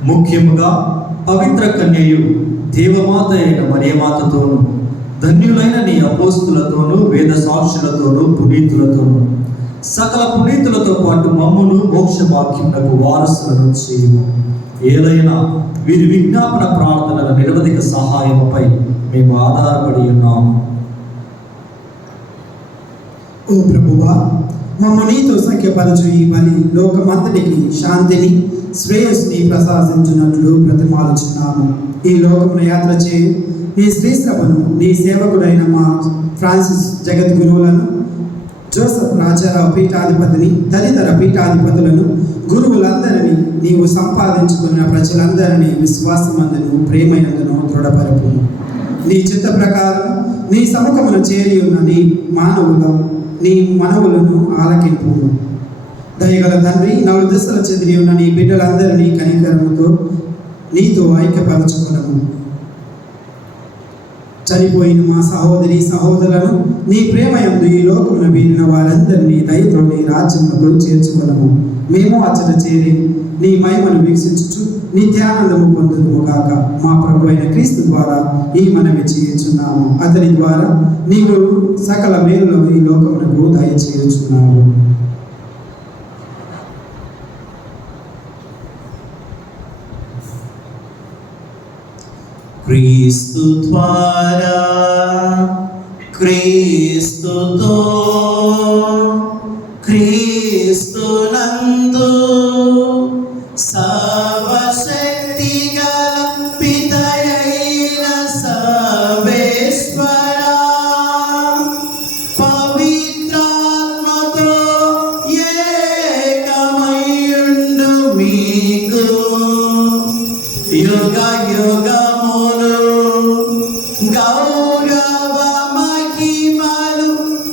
ముఖ్యముగా పవిత్ర కన్యయు దేవమాత అయిన మరియమాతతోనూ ధన్యులైన నీ అపోస్తులతోనూ వేద సాక్షులతోనూ పునీతులతోనూ సకల పునీతులతో పాటు మమ్మును మోక్ష భాగ్యమునకు వారసులను చేయము. ఏదైనా వీరి విజ్ఞాపన ప్రార్థనల నిరవధిక సహాయముపై మేము ఆధారపడి ఉన్నాము. ఓ ప్రభువా, మమ్ము నీతో సంఖ్యపరచు ఈ బలి లోకమంతటికి శాంతిని శ్రేయస్సుని ప్రసాదించినట్లు ప్రతిమాలుచున్నాము. ఈ లోకమును యాత్ర చేయి నీ శ్రీశ్రవను నీ సేవకుడైన మా ఫ్రాన్సిస్ జగద్గురువులను, జోసెఫ్ రాజారావు పీఠాధిపతిని, తదితర పీఠాధిపతులను, గురువులందరినీ నీవు సంపాదించుకున్న ప్రజలందరినీ విశ్వాసమందును ప్రేమయందును దృఢపరపు. నీ చిత్త ప్రకారం నీ సముఖమును చేరి ఉన్న నీ మనవులను ఆలకింపు. దయగల తండ్రి, 4 దిశల చెదిరి ఉన్న నీ బిడ్డలందరినీ కనికరముతో నీతో ఐక్యపరచుకునము. చనిపోయిన మా సహోదరి సహోదరులను నీ ప్రేమయందు ఈ లోకమున వీరిన వారందరినీ దయతో నీ రాజ్యములకు చేర్చుకునము. మేము అచ్చట చేరి నీ మహిమను వీక్షించుచు నిత్యానందము పొందుదుము గాక. మా ప్రభు అయిన క్రీస్తు ద్వారా ఈ మనవి చేయుచున్నాము. అతని ద్వారా నీవు సకల మేలులో ఈ లోకమునకు దయచేయుచున్నావు. క్రీస్తు ద్వారా క్రీస్తుతో క్రీస్తునందు సర్వశక్తి గల పితయైన సర్వేశ్వరా, పవిత్రాత్మతో ఏకమయుండు మీకు యుగ యుగములు గౌరవ మహిమలు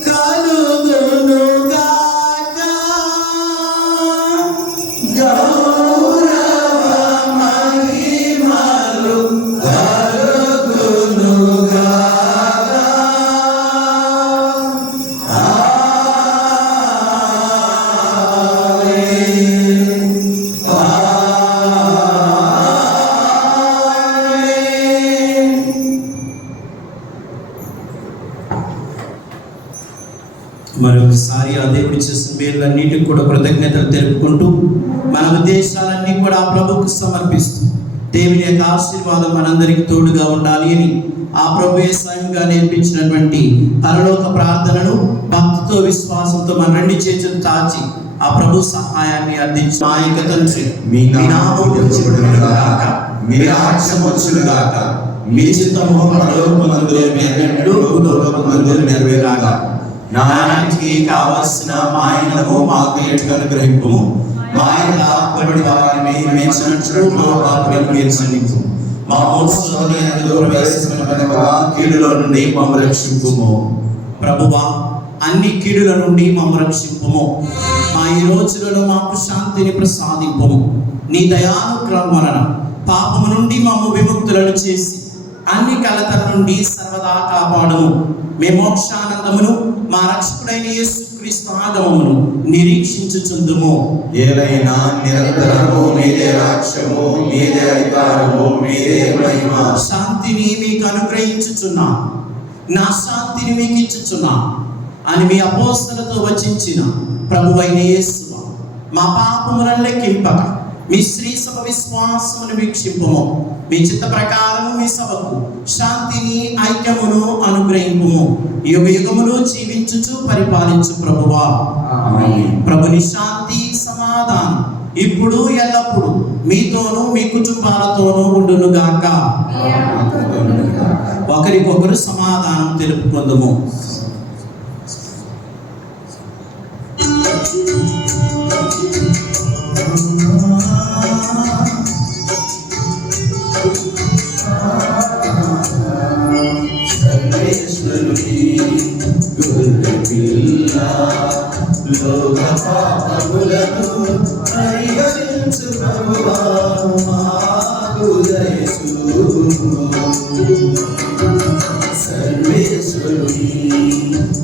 కలుగును గాక. గౌరవ మహిమలు కలుగును గాక. మరొకసారి ఆ దేవుడు చేసిన మేలన్నిటికి కూడా కృతజ్ఞతలు తెలుపుకుంటూ మన ఉద్దేశాలన్నీ కూడా ఆ ప్రభువుకు సమర్పిస్తూ దేవుని యొక్క ఆశీర్వాదం మనందరికీ తోడుగా ఉండాలి అని ఆ ప్రభువే స్వయంగా నేర్పించినటువంటి పరలోక ప్రార్థనను భక్తితో విశ్వాసంతో మన 2 చేతులు తాచి ఆ ప్రభు సహాయాన్ని అందించి మా యొక్క తండ్రి మీ నామము పూజించబడునుగాక, మీ రాజ్యం వచ్చునుగాక, మీ చిత్తము పరలోకమందు నెరవేరునట్లు భూలోకమందు నెరవేరుగాక. నానాటికి కావలసిన మా ఆయనము మాకు ఎట్లు అనుగ్రహింపుము. మా ఆయన ఆపబడి వారిని మేచినట్లు లోకాలను తీర్చనివ్వు. మా మోసంలో ప్రవేశించిన కీడులో నుండి మమ్మల్ని రక్షింపుము. ప్రభువా, అన్ని కీడుల నుండి మమ్మల్ని రక్షింపుము. మా ఈ రోజులలో మాకు శాంతిని ప్రసాదింపుము. నీ దయానుగ్రహం వలన పాపము నుండి మమ్ము విముక్తులను చేసి అన్ని కలతల నుండి సర్వదా కాపాడుము. మే మోక్షానందమును మా రక్షకుడైన యేసుక్రీస్తు ఆగమమును నిరీక్షించుచుందుము. ఏలైనా నిరంతరము మీదే రాజ్యము, మీదే అధికారము, మీదే మహిమ. శాంతిని మీకు అనుగ్రహించుచున్నా, నా శాంతిని మీకు ఇచ్చుచున్నా అని మీ అపోస్తలతో వచించిన ప్రభువైన యేసువా, మా పాపములను లెక్కింపక మీ శ్రీ సభ విశ్వాసమును వీక్షింపుము. మీ చిత్త ప్రకారము మీ సభకు శాంతిని ఐక్యమును అనుగ్రహింపుము. యుగ యుగములు జీవించుచు పరిపాలించు ప్రభువా. ప్రభుని శాంతి సమాధానం ఇప్పుడు ఎల్లప్పుడు మీతోనూ మీ కుటుంబాలతోనూ ఉండునుగాక. ఒకరికొకరు సమాధానం తెలుపుకుందుము. లోక పాపములను పరిహరించు ప్రభువా, మాకు దయచూపుము. సర్వేశ్వరుని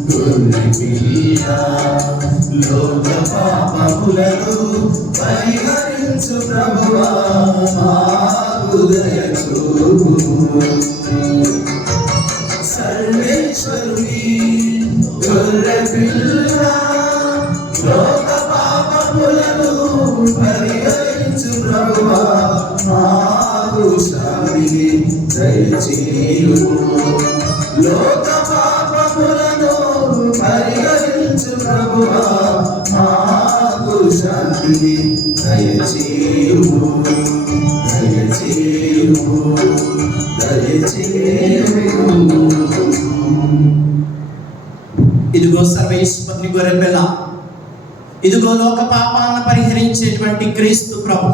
గొర్రెపిల్ల, లోక పాపములను పరిహరించు ప్రభువా, మాకు దయచూపుము. సర్వేశ్వరుని గొర్రెపిల్ల, లోక పాపములను పరిహరించు ప్రభువా మాకు శాంతిని దయచేయుము. లోక పాపములను పరిహరించు ప్రభువా మాకు శాంతిని దయచేయుము. దయచేయుము. దయచేయుము. ఇదిగో సర్వేశ్వరుని గొర్రెపిల్ల, ఇదిగో లోక పాపాలను పరిహరించేటువంటి క్రీస్తు ప్రభు.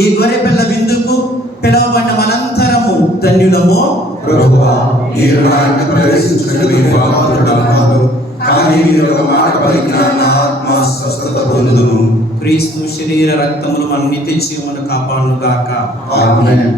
ఈ గొర్రెపిల్ల విందుకు పిలువబడిన మనంతరము ధన్యులము. ప్రభువా, మీరు నా ఇంట ప్రవేశించడం మీరు పాపాత్రుడను కాదు, కానీ మీరు ఒక మాట పలికిన నా ఆత్మ స్వస్థత పొందుదును. క్రీస్తు శరీర రక్తములు మన నిత్య జీవమును కాపాడును గాక. ఆమేన్.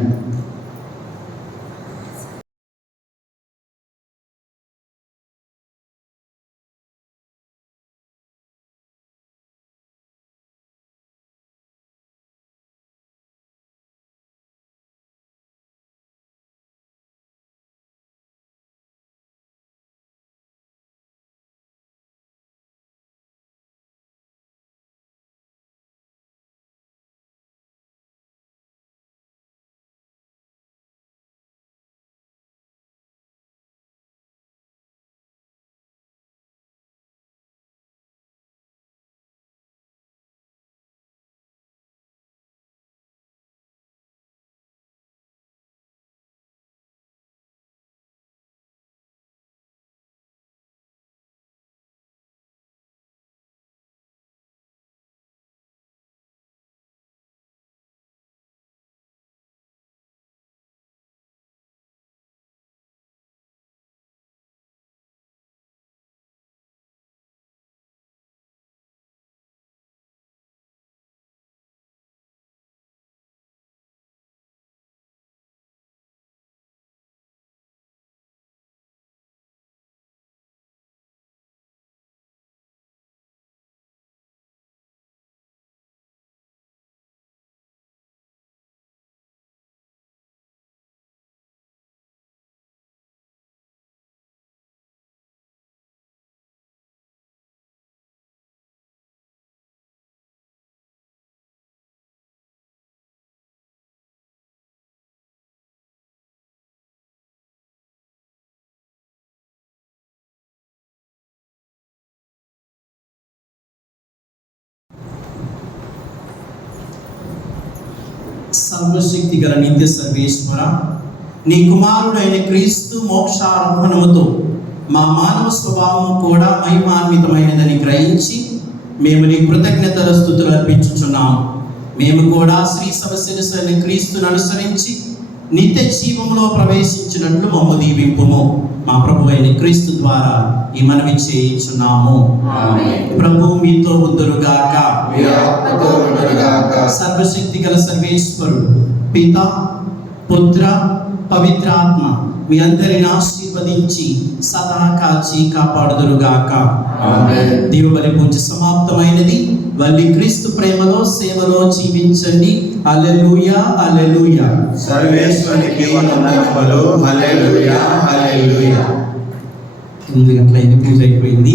సర్వశక్తి గల నిత్య సర్వేశ్వర, నీ కుమారుడైన క్రీస్తు మోక్షారోహణముతో మా మానవ స్వభావము కూడా మహిమాన్వితమైనదని గ్రహించి మేము నీ కృతజ్ఞతల స్తుతులు అర్పించుచున్నాము. మేము కూడా శ్రీ సర్వశిరస్సుని క్రీస్తును అనుసరించి నిత్య జీవములో ప్రవేశించినట్లు మమ్ము దీవింపుము. మా ప్రభు అయిన క్రీస్తు ద్వారా ఈ మనవి చేయించున్నాము. ప్రభు మీతో ఉందురుగాక. సర్వశక్తి గల సర్వేశ్వరుడు పిత, పుత్ర, పవిత్రాత్మ మీ అందరిని ఆశీర్వదించి సదా కాచి కాపాడుదురుగాక. దీవబలి పూజ సమాప్తమైనది. వల్లి క్రీస్తు ప్రేమలో సేవలో జీవించండి. హల్లెలూయా, హల్లెలూయా. సర్వేశ్వరునికి వందనములు. హల్లెలూయా, హల్లెలూయా. 8 గంటలైంది, పూజ అయిపోయింది.